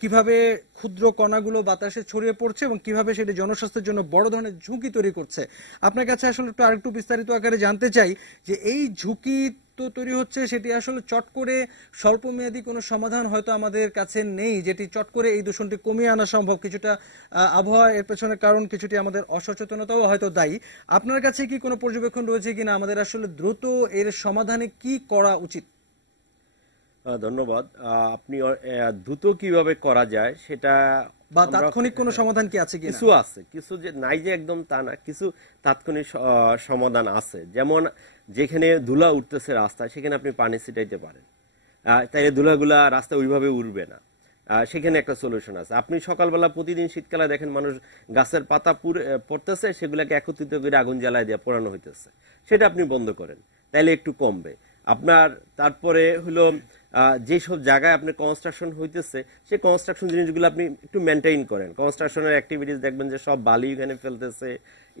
কিভাবে ক্ষুদ্র কণাগুলো বাতাসে ছড়িয়ে পড়ছে এবং কিভাবে সেটি জনস্বাস্থ্যের জন্য বড় ধরনের ঝুঁকি তৈরি করছে। আপনার কাছে আসলে একটু আরেকটু বিস্তারিত আকারে জানতে চাই যে এই ঝুঁকি তো তৈরি হচ্ছে, সেটি আসলে চট করে স্বল্পমেয়াদী কোনো সমাধান হয়তো আমাদের কাছে নেই যেটি চট করে এই দূষণটি কমিয়ে আনা সম্ভব। কিছুটা আবহাওয়া এর পেছনে কারণ, কিছুটি আমাদের অসচেতনতাও হয়তো দায়ী। আপনার কাছে কি কোনো পর্যবেক্ষণ রয়েছে কিনা আমাদের আসলে দ্রুত এর সমাধানে কি করা উচিত? ধন্যবাদ। আপনি দ্রুত কিভাবে করা যায় সেটা বা তাৎক্ষণিক কোনো সমাধান কি আছে? কিছু আছে, কিছু যে নাই যে একদম তা না, কিছু তাৎক্ষণিক সমাধান আছে। যেমন যেখানে ধুলা উঠতেছে রাস্তায় সেখানে আপনি পানি ছিটাইতে পারেন, তাই ধুলাগুলা রাস্তায় ওইভাবে উড়বে না, সেখানে একটা সলিউশন আছে। আপনি সকালবেলা প্রতিদিন শীতকালে দেখেন মানুষ গাছের পাতা পড়তেছে, সেগুলাকে একত্রিত করে আগুন জ্বালায় দিয়ে পোড়ানো হইতেছে, সেটা আপনি বন্ধ করেন, তাইলে একটু কমবে আপনার। তারপরে হলো যেসব জায়গায় আপনি কনস্ট্রাকশন হইতেছে সেই কনস্ট্রাকশন জিনিসগুলো আপনি একটু মেনটেইন করেন। কনস্ট্রাকশনের অ্যাক্টিভিটিস দেখবেন যে সব বালি এখানে ফেলতেছে,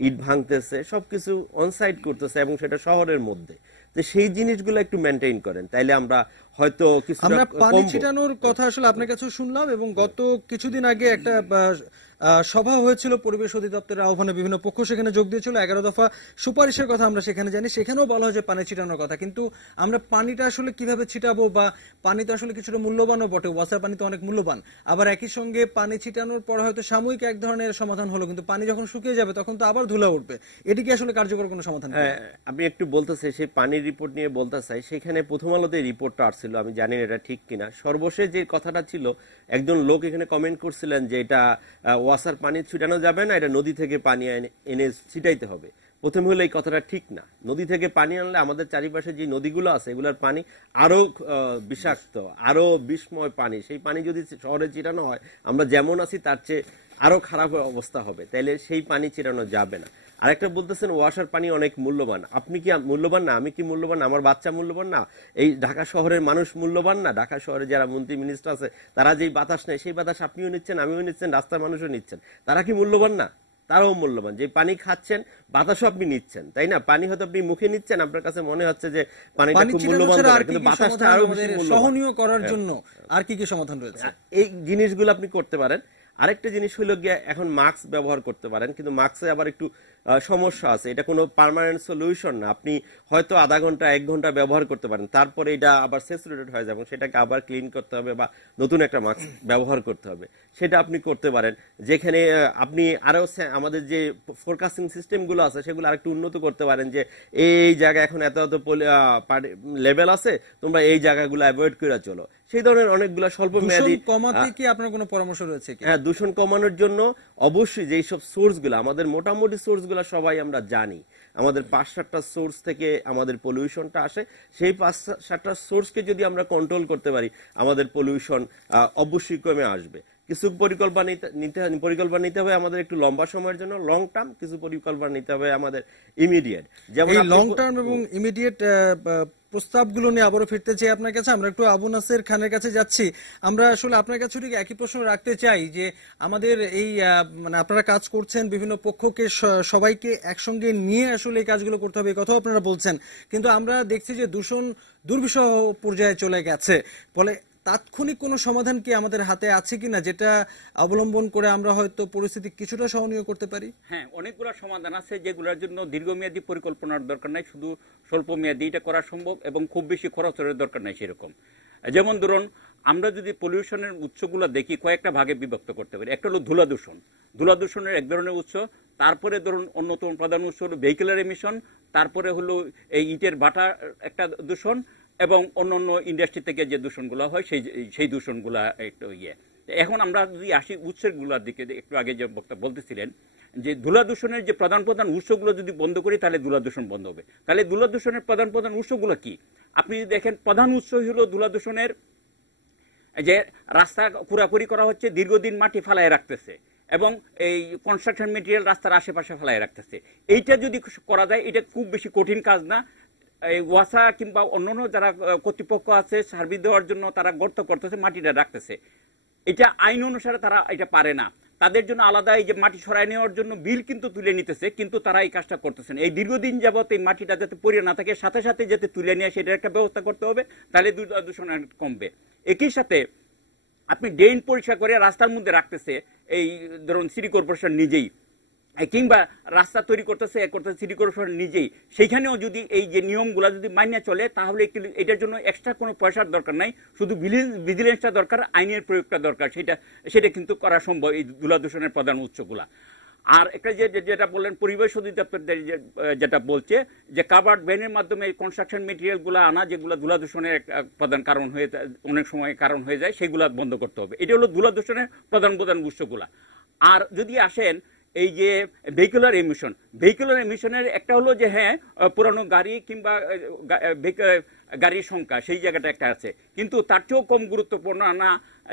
ইট ভাঙতেছে, সবকিছু অনসাইট করতেছে, এবং সেটা শহরের মধ্যে। তো সেই জিনিসগুলো একটু মেনটেইন করেন, তাইলে আমরা হয়তো কিছু পানি ছিটানোর কথা আসলে আপনার কাছে শুনলাম। এবং গত কিছুদিন আগে একটা সভা হয়েছিল পরিবেশ অধিদপ্তরের আহ্বানে, বিভিন্ন পক্ষ সেখানে যোগ দিয়েছিল, 11 দফা সুপারিশের কথা আমরা সেখানে জানি, সেখানেও বলা হয় যে পানি ছিটানোর কথা। কিন্তু আমরা পানিটা আসলে কিভাবে ছিটাবো, বা পানি তো আসলে কিছুটা মূল্যবানও বটে, ওয়াসার পানি তো অনেক মূল্যবান, আবার একই সঙ্গে পানি ছিটানোর পর হয়তো সাময়িক এক ধরনের সমাধান হলো, কিন্তু পানি যখন শুকিয়ে যাবে তখন তো আবার ধুলা উঠবে। এটি কি আসলে কার্যকর কোনো সমাধান? আমি একটু বলতে চাই, সেই পানির রিপোর্ট নিয়ে বলতে চাই। সেখানে প্রথম আলোতে রিপোর্টটা আসছিল, আমি জানি এটা ঠিক কিনা। সর্বশেষ যে কথাটা ছিল, একজন লোক এখানে কমেন্ট করছিলেন যে এটা ওয়াসার পানি ছিটানো যাবে না, এটা নদী থেকে পানি এনে ছিটাইতে হবে। প্রথম হলো এই কথাটা ঠিক না। নদী থেকে পানি আনলে আমাদের চারিপাশে যে নদীগুলো আছে এগুলোর পানি আরো বিষাক্ত, আরো বিষময় পানি। সেই পানি যদি শহরে ছিটানো হয়, আমরা যেমন আছি তার চেয়ে আরো খারাপ অবস্থা হবে, তাইলে সেই পানি ছিটানো যাবে না। আরেকটা বলতেছেন ওয়াসার পানি অনেক মূল্যবান। আপনি কি মূল্যবান না? আমি কি মূল্যবান না? আমার বাচ্চা মূল্যবান না? এই ঢাকা শহরের মানুষ মূল্যবান না? ঢাকা শহরে যারা মন্ত্রী মিনিস্টার আছে তারা যেই বাতাস নেয় সেই বাতাস আপনিও নিচ্ছেন, আমিও নিচ্ছেন, রাস্তার মানুষও নিচ্ছেন, তারা কি মূল্যবান না? তারাও মূল্যবান। যে পানি খাচ্ছেন, বাতাসও আপনি নিচ্ছেন, তাই না? পানি হয়তো আপনি মুখে নিচ্ছেন, আপনার কাছে মনে হচ্ছে যে পানিটা খুব মূল্যবান, কিন্তু বাতাসটা আরো বেশি মূল্যবান। সহনীয় করার জন্য আর কি কি সমাধান রয়েছে? এই জিনিসগুলো আপনি করতে পারেন। আরেকটা জিনিস হলো গিয়ে এখন মাস্ক ব্যবহার করতে পারেন, কিন্তু মাস্কে আবার একটু সমস্যা আছে। এটা কোনো পার্মানেন্ট সলিউশন না। আপনি হয়তো আধা ঘন্টা 1 ঘন্টা ব্যবহার করতে পারেন, তারপরে এটা আবার স্যাচুরেটেড হয়ে যাবে, সেটাকে আবার ক্লিন করতে হবে বা নতুন একটা মাস্ক ব্যবহার করতে হবে। সেটা আপনি করতে পারেন। যেখানে আপনি আরো আমাদের যে ফোরকাস্টিং সিস্টেমগুলো আছে সেগুলো আরেকটু উন্নত করতে পারেন, যে এই জায়গায় এখন এত এত লেভেল আছে, তোমরা এই জায়গাগুলো অ্যাভয়েড করে চলো। সেই ধরনের অনেকগুলো স্বল্প মেয়াদী কমাতে কি আপনার কোনো পরামর্শ রয়েছে কি? হ্যাঁ, দূষণ কমানোর জন্য অবশ্যই যেই সব সোর্সগুলো আমাদের মোটামুটি সোর্সগুলো সবাই আমরা জানি, আমাদের 5-7টা সোর্স থেকে আমাদের পলিউশনটা আসে। সেই 5-7টা সোর্সকে যদি আমরা কন্ট্রোল করতে পারি, আমাদের পলিউশন অবশ্যই কমে আসবে। কিছু পরিকল্পনা নিতে হবে আমাদের একটু লম্বা সময়ের জন্য, লং টার্ম। কিছু পরিকল্পনা নিতে হবে আমাদের ইমিডিয়েট। যেমন লং টার্ম এবং ইমিডিয়েট প্রস্তাবগুলো নিয়ে আবারও ফিরতে চাই আপনার কাছে। আমরা একটু আবু নাসের খানের কাছে যাচ্ছি। আমরা আসলে আপনার কাছে ঠিক একই প্রশ্ন রাখতে চাই যে আমাদের এই মানে আপনারা কাজ করছেন, বিভিন্ন পক্ষকে সবাইকে একসঙ্গে নিয়ে আসলে এই কাজগুলো করতে হবে, এই কথাও আপনারা বলছেন, কিন্তু আমরা দেখছি যে দূষণ দুর্বিষহ পর্যায়ে চলে গেছে। ফলে তাৎক্ষণিক কোনো সমাধান কি আমাদের হাতে আছে কিনা, যেটা অবলম্বন করে আমরা হয়তো পরিস্থিতি কিছুটা সহনীয় করতে পারি? হ্যাঁ, অনেকগুলো সমাধান আছে যেগুলোর জন্য দীর্ঘমেয়াদী পরিকল্পনার দরকার নাই, শুধু স্বল্প মেয়াদী এটা করা সম্ভব এবং খুব বেশি খরচের দরকার নাই সেরকম। যেমন ধরুন, আমরা যদি পলিউশনের উৎসগুলো দেখি, কয়েকটা ভাগে বিভক্ত করতে পারি। একটা হলো ধুলা দূষণ। ধুলা দূষণের এক ধরনের উৎস। তারপরে ধরুন অন্যতম প্রধান উৎস হলো ভেহিকুলার এমিশন। তারপরে হলো এই ইটের ভাটা একটা দূষণ, এবং অন্যান্য ইন্ডাস্ট্রি থেকে যে দূষণগুলো হয় সেই দূষণগুলা একটু এখন আমরা যদি আসি উৎসের গুলার দিকে, একটু আগে যে বক্তা বলতেছিলেন যে ধুলা দূষণের যে প্রধান প্রধান উৎসগুলো যদি বন্ধ করি তাহলে ধুলা দূষণ বন্ধ হবে। তাহলে ধুলা দূষণের প্রধান প্রধান উৎসগুলো কি? আপনি যদি দেখেন, প্রধান উৎস হলো ধুলা দূষণের যে রাস্তা কুড়াকুড়ি করা হচ্ছে, দীর্ঘদিন মাটি ফালায় রাখতেছে এবং এই কনস্ট্রাকশন মেটেরিয়াল রাস্তার আশেপাশে ফালায় রাখতেছে। এইটা যদি করা যায়, এটা খুব বেশি কঠিন কাজ না। ওয়াসা কিংবা অন্যান্য যারা কর্তৃপক্ষ আছে সার্ভিস দেওয়ার জন্য তারা গর্ত করতেছে, মাটিটা রাখতেছে। এটা আইন অনুসারে তারা এটা পারে না। তাদের জন্য আলাদা এই যে মাটি সরাই নেওয়ার জন্য বিল কিন্তু তুলে নিতেছে, কিন্তু তারা এই কাজটা করতেছেন। এই দীর্ঘদিন যাবত এই মাটিটা যাতে পড়ে না থাকে, সাথে সাথে যাতে তুলে নিয়ে সেটার একটা ব্যবস্থা করতে হবে, তাহলে দূষণ কমবে। একই সাথে আপনি ড্রেন পরিষ্কার করে রাস্তার মধ্যে রাখতেছে এই ধরুন সিটি কর্পোরেশন নিজেই, কিংবা রাস্তা তৈরি করতেছে সিটি কর্পোরেশন নিজেই, সেইখানেও যদি এই যে নিয়মগুলো যদি মান্য চলে, তাহলে এটার জন্য এক্সট্রা কোনো পয়সার দরকার নাই, শুধু ভিজিলেন্সটা দরকার, আইনের প্রয়োগটা দরকার। সেটা কিন্তু করা সম্ভব এই ধুলা দূষণের প্রধান উৎসগুলা। আর একটা যেটা বললেন পরিবেশ অধিদপ্তর যেটা বলছে যে কাভার্ড ভ্যানের মাধ্যমে কনস্ট্রাকশন মেটেরিয়ালগুলো আনা, যেগুলো ধুলা দূষণের প্রধান কারণ হয়ে অনেক সময় কারণ হয়ে যায়, সেগুলা বন্ধ করতে হবে। এটা হলো ধুলা দূষণের প্রধান প্রধান উৎসগুলা। আর যদি আসেন এই যে ভেহিকুলার এমিশনের একটা হলো যে হ্যাঁ, পুরানো গাড়ি কিংবা গাড়ির সংখ্যা সেই জায়গাটা একটা আছে, কিন্তু তার চেয়েও কম গুরুত্বপূর্ণ না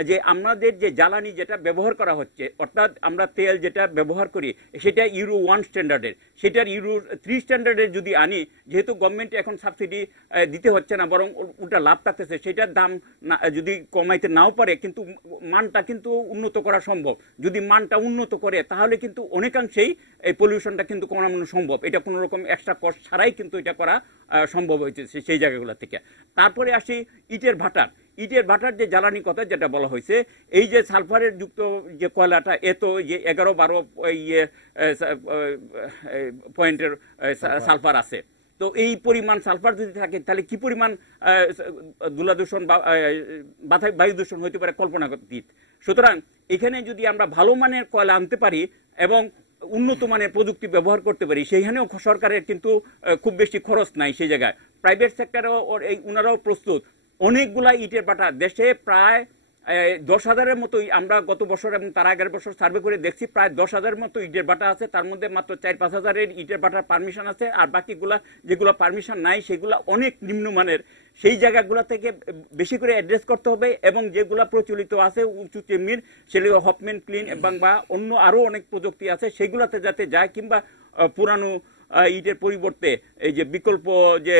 যে আমাদের যে জ্বালানি যেটা ব্যবহার করা হচ্ছে, অর্থাৎ আমরা তেল যেটা ব্যবহার করি সেটা ইউরো 1 স্ট্যান্ডার্ডের, সেটার ইউরো 3 স্ট্যান্ডার্ডের যদি আনি, যেহেতু গভর্নমেন্ট এখন সাবসিডি দিতে হচ্ছে না, বরং ওটা লাভ থাকতেছে, সেটার দাম যদি কমাইতে নাও পারে, কিন্তু মানটা কিন্তু উন্নত করা সম্ভব। যদি মানটা উন্নত করে তাহলে কিন্তু অনেকাংশেই এই পলিউশনটা কিন্তু কমানো সম্ভব। এটা কোনো রকম এক্সট্রা কস্ট ছাড়াই কিন্তু এটা করা সম্ভব হয়েছে সেই জায়গাগুলো থেকে। তারপরে আসি ইটের ভাটার যে জ্বালানি কথা যেটা বলা হয়েছে, এই যে সালফারের যুক্ত যে কয়লাটা, এত যে 11-12 পয়েন্টের সালফার আছে, তো এই পরিমাণ সালফার যদি থাকে তাহলে কি পরিমাণ ধুলা দূষণ বা বায়ু দূষণ হইতে পারে কল্পনাতীত। সুতরাং এখানে যদি আমরা ভালো মানের কয়লা আনতে পারি এবং উন্নত মানের প্রযুক্তি ব্যবহার করতে পারি, সেইখানেও সরকারের কিন্তু খুব বেশি খরচ নাই। সেই জায়গায় প্রাইভেট সেক্টরেও ওনারাও প্রস্তুত। অনেকগুলা ইটের ভাটা দেশে প্রায় 10,000-এর মতো, আমরা গত বছর এবং তার আগের বছর সার্ভে করে দেখছি প্রায় 10,000-এর মতো ইটের ভাটা আছে। তার মধ্যে মাত্র 4-5,000-এর ইটের ভাটার পারমিশন আছে, আর বাকিগুলা যেগুলো পারমিশন নাই সেগুলো অনেক নিম্নমানের। সেই জায়গাগুলো থেকে বেশি করে অ্যাড্রেস করতে হবে, এবং যেগুলো প্রচলিত আছে উঁচু চিমনির, সেগুলো হপম্যান ক্লিন এবং বা অন্য আরো অনেক প্রযুক্তি আছে, সেগুলোতে যাতে যায়, কিংবা পুরানো ইটের পরিবর্তে এই যে বিকল্প যে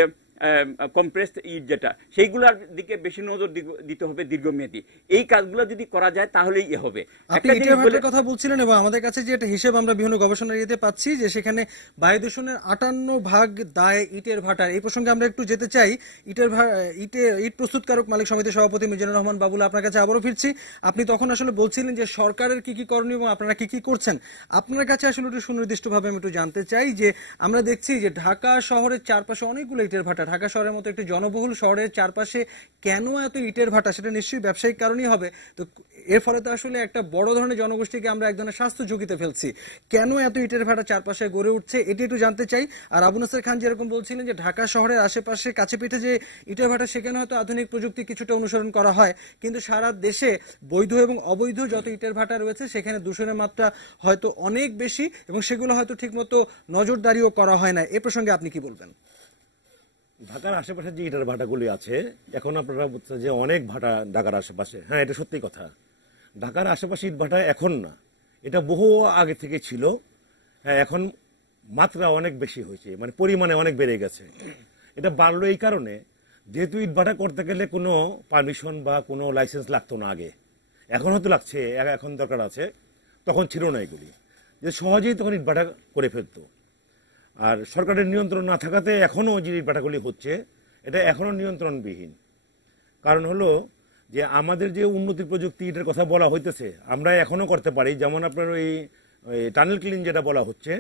কম্প্রেসড ইট যেটা, সেইগুলোর দিকে বেশি নজর দিতে হবে দীর্ঘমেয়াদী। এই কাজগুলো যদি করা যায় তাহলেই হবে। আপনি ইটের ভাটার কথা বলছিলেন এবং আমাদের কাছে যে একটা হিসেব আমরা বিভিন্ন গবেষণার ইয়েতে পাচ্ছি যে সেখানে বায়ু দূষণের 58% দায় ইটের ভাটার। এই প্রসঙ্গে আমরা একটু যেতে চাই। ইট প্রস্তুতকারক মালিক সমিতির সভাপতি মিজানুর রহমান বাবুল, আপনার কাছে আবারও ফিরছি। আপনি তখন আসলে বলছিলেন যে সরকারের কি কি করণীয় এবং আপনারা কি কি করছেন। আপনার কাছে আসলে একটু সুনির্দিষ্টভাবে আমি একটু জানতে চাই যে আমরা দেখছি যে ঢাকা শহরের চারপাশে অনেকগুলো ইটের ভাটা, ঢাকা শহরের মতো একটি জনবহুল শহরের চারপাশে কেন এত ইটের ভাটা, সেটা নিশ্চয়ই ব্যবসায়িক কারণেই হবে। তো এর ফলে তো আসলে একটা বড় ধরনের জনগোষ্ঠীকে আমরা এক ধরনের স্বাস্থ্য ঝুঁকিতে ফেলছি। কেন এত ইটের ভাটা চারপাশে গড়ে উঠছে এটি একটু জানতে চাই। আর আবু নাসের খান যেরকম বলছিলেন যে ঢাকা শহরের আশেপাশে কাছে পিঠে যে ইটের ভাটা, সেখানে হয়তো আধুনিক প্রযুক্তি কিছুটা অনুসরণ করা হয়, কিন্তু সারা দেশে বৈধ এবং অবৈধ যত ইটের ভাটা রয়েছে সেখানে দূষণের মাত্রা হয়তো অনেক বেশি এবং সেগুলো হয়তো ঠিকমতো নজরদারিও করা হয় না। এ প্রসঙ্গে আপনি কি বলবেন? ঢাকার আশেপাশে যে ইটের ভাটাগুলি আছে, এখন আপনারা বলছেন যে অনেক ভাটা ঢাকার আশেপাশে, হ্যাঁ এটা সত্যি কথা। ঢাকার আশেপাশে ইট ভাটা এখন না, এটা বহু আগে থেকে ছিল। হ্যাঁ, এখন মাত্রা অনেক বেশি হয়েছে, মানে পরিমাণে অনেক বেড়ে গেছে। এটা বাড়লো এই কারণে, যেহেতু ইট ভাটা করতে গেলে কোনো পারমিশন বা কোনো লাইসেন্স লাগতো না আগে, এখন হয়তো লাগছে, এখন দরকার আছে, তখন ছিল না এগুলি, যে সহজেই তখন ইট ভাটা করে ফেলতো। আর সরকারের নিয়ন্ত্রণ না থাকাতে এখনও যে ইট ভাটাগুলি হচ্ছে, এটা এখনও নিয়ন্ত্রণবিহীন। কারণ হলো যে আমাদের যে উন্নতি প্রযুক্তি এটার কথা বলা হইতেছে, আমরা এখনো করতে পারি। যেমন আপনার ওই টানেল ক্লিন যেটা বলা হচ্ছে,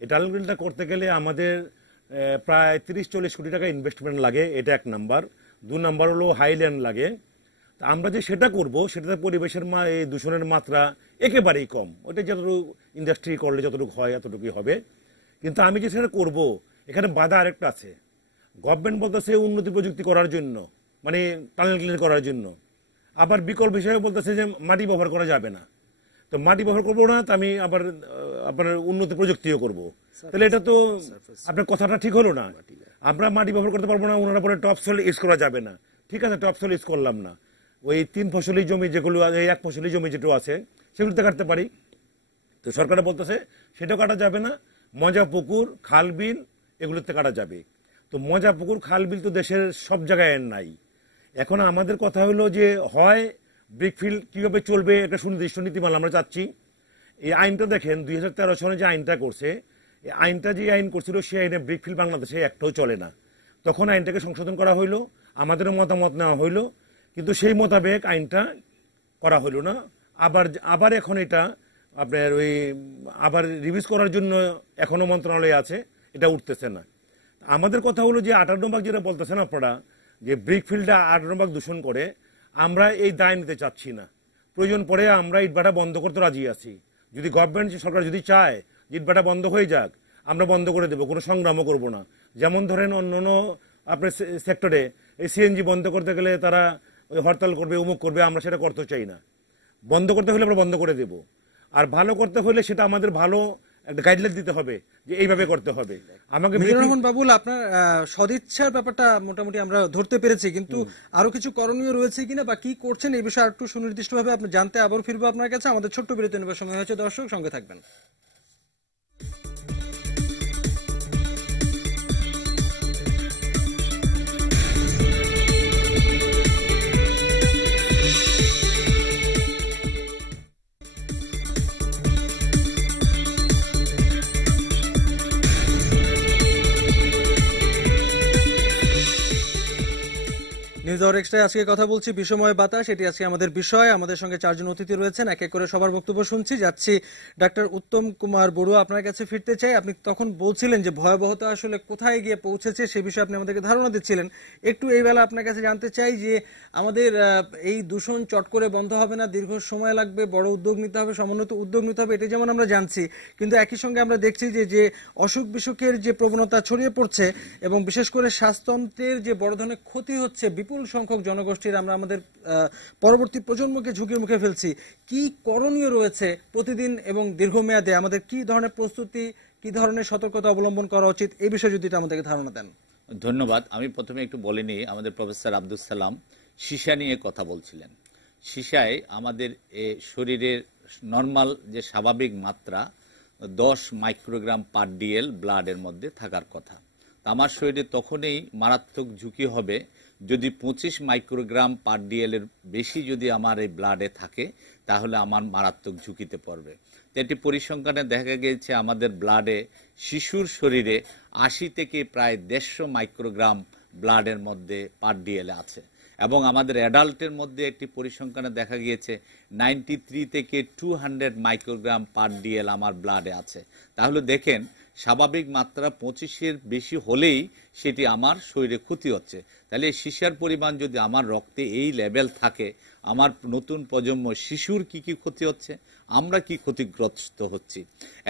এই টানেল ক্লিনটা করতে গেলে আমাদের প্রায় 30-40 কোটি টাকা ইনভেস্টমেন্ট লাগে, এটা এক নাম্বার। 2 নাম্বার হলো হাইল্যান্ড লাগে। তা আমরা যে সেটা করব, সেটাতে পরিবেশের এই দূষণের মাত্রা একেবারেই কম। ওটা যতটুকু ইন্ডাস্ট্রি করলে যতটুকু হয় এতটুকুই হবে। কিন্তু আমি যে সেটা করব, এখানে বাধা আরেকটা আছে। গভর্নমেন্ট বলতেছে উন্নতি প্রযুক্তি করার জন্য, মানে টানেল ক্লিন করার জন্য, আবার বিকল্প হিসেবে বলতেছে যে মাটি ব্যবহার করা যাবে না। তো মাটি ব্যবহার করবো না, তো আমি আবার আপনার উন্নত প্রযুক্তিও করব। তাহলে এটা তো আপনার কথাটা ঠিক হলো না। আমরা মাটি ব্যবহার করতে পারবো না, ওনারা পরে টপ সয়েল ইউজ করা যাবে না। ঠিক আছে, টপ সয়েল ইউজ করলাম না, ওই 3 ফসলি জমি যেগুলো, 1 ফসলি জমি যেটা আছে সেগুলোতে কাটতে পারি। তো সরকার বলতেছে সেটাও কাটা যাবে না, মজা পুকুর, খাল বিল এগুলোতে কাটা যাবে। তো মজা পুকুর, খাল বিল তো দেশের সব জায়গায় নাই। এখন আমাদের কথা হলো যে হয় ব্রিকফিল্ড কিভাবে চলবে, একটা সুনির্দিষ্ট নীতিমালা আমরা চাচ্ছি। এই আইনটা দেখেন 2013 সনে যে আইনটা করছে, এই আইনটা যে আইন করছিল সেই আইনে ব্রিকফিল্ড বাংলাদেশে একটাও চলে না। তখন আইনটাকে সংশোধন করা হইলো, আমাদেরও মতামত নেওয়া হইলো, কিন্তু সেই মোতাবেক আইনটা করা হইলো না। আবার এখন এটা আপনার ওই আবার রিভিজ করার জন্য এখনো মন্ত্রণালয়ে আছে, এটা উঠতেছে না। আমাদের কথা হলো যে 58 ভাগ যেটা বলতেছেন আপনারা, যে ব্রিকফিল্ডটা 58 ভাগ দূষণ করে, আমরা এই দায় নিতে চাচ্ছি না। প্রয়োজন পড়ে আমরা ইটভাটা বন্ধ করতে রাজি আছি। যদি গভর্নমেন্ট, সরকার যদি চায় ইটভাটা বন্ধ হয়ে যাক, আমরা বন্ধ করে দেবো, কোনো সংগ্রামও করবো না। যেমন ধরেন অন্য আপনার সেক্টরে এই সিএনজি বন্ধ করতে গেলে তারা ওই হরতাল করবে, অমুক করবে, আমরা সেটা করতে চাই না। বন্ধ করতে হলে আমরা বন্ধ করে দেব। আর ভালো করতে হলে সেটা আমাদের ভালো একটা গাইডলাইন দিতে হবে যে এইভাবে করতে হবে। আমাকে মিজানুর রহমান বাবুল, আপনার সদিচ্ছার ব্যাপারটা মোটামুটি আমরা ধরতে পেরেছি, কিন্তু আরো কিছু করণীয় রয়েছে কিনা বা কি করছেন এই বিষয়ে একটু সুনির্দিষ্টভাবে আপনি জানতে আবার ফিরবো আপনার কাছে। আমাদের ছোট্ট বিরতি নেবার সময় হয়েছে, দর্শক সঙ্গে থাকবেন। নিউজ আওয়ার এক্সট্রায় আজকে কথা বলছি বিষময় বাতাস, এটি আজকে আমাদের বিষয়। আমাদের সঙ্গে 4 জন অতিথি রয়েছেন, এক এক করে সবার বক্তব্য শুনছি। যাচ্ছি ডাক্তার উত্তম কুমার বড়ুয়া, আপনার কাছে ফিরতে চাই। আপনি তখন বলছিলেন যে ভয়াবহতা আসলে কোথায় গিয়ে পৌঁছেছে সে বিষয়ে আপনি আমাদেরকে ধারণা দিচ্ছিলেন। একটু এই বেলা আপনার কাছে জানতে চাই যে আমাদের এই দূষণ চট করে বন্ধ হবে না, দীর্ঘ সময় লাগবে, বড় উদ্যোগ নিতে হবে, সমন্বিত উদ্যোগ নিতে হবে, এটি যেমন আমরা জানছি, কিন্তু একই সঙ্গে আমরা দেখছি যে অসুখ বিসুখের যে প্রবণতা ছড়িয়ে পড়ছে এবং বিশেষ করে স্বাস্থ্যতন্ত্রের যে বড় ধরনের ক্ষতি হচ্ছে, বিপুল সংখ্যক জনগোষ্ঠীর আমরা আমাদের পরবর্তী প্রজন্মকে ঝুঁকির মুখে ফেলছি। কি করণীয় রয়েছে প্রতিদিন এবং দীর্ঘমেয়াদে? আমাদের কি ধরনের প্রস্তুতি, কি ধরনের সতর্কতা অবলম্বন করা উচিত, এই বিষয়ে যদি আমাদেরকে ধারণা দেন। ধন্যবাদ। আমি প্রথমে একটু বলে নিই, আমাদের প্রফেসর আব্দুল সালাম সীসা নিয়ে কথা বলছিলেন। সীসায় আমাদের শরীরের নর্মাল যে স্বাভাবিক মাত্রা 10 মাইক্রোগ্রাম পার ডিএল ব্লাডের মধ্যে থাকার কথা। আমার শরীরে তখনই মারাত্মক ঝুঁকি হবে যদি 25 মাইক্রোগ্রাম পার ডিএল এর বেশি যদি আমার এই ব্লাডে থাকে, তাহলে আমার মারাত্মক ঝুঁকিতে পড়বে। তো এটি পরিসংখ্যানে দেখা গিয়েছে আমাদের ব্লাডে শিশুর শরীরে 80 থেকে প্রায় 150 মাইক্রোগ্রাম ব্লাডের মধ্যে পার ডিএল আছে, এবং আমাদের অ্যাডাল্টের মধ্যে একটি পরিসংখ্যানে দেখা গিয়েছে 93 থেকে 200 মাইক্রোগ্রাম পার ডিএল আমার ব্লাডে আছে। তাহলে দেখেন স্বাভাবিক মাত্রা 25-এর বেশি হলেই সেটি আমার শরীরে ক্ষতি হচ্ছে। তাহলে সীসার পরিমাণ যদি আমার রক্তে এই লেভেল থাকে, আমার নতুন প্রজন্ম শিশুর কি কি ক্ষতি হচ্ছে, আমরা কি ক্ষতিগ্রস্ত হচ্ছি।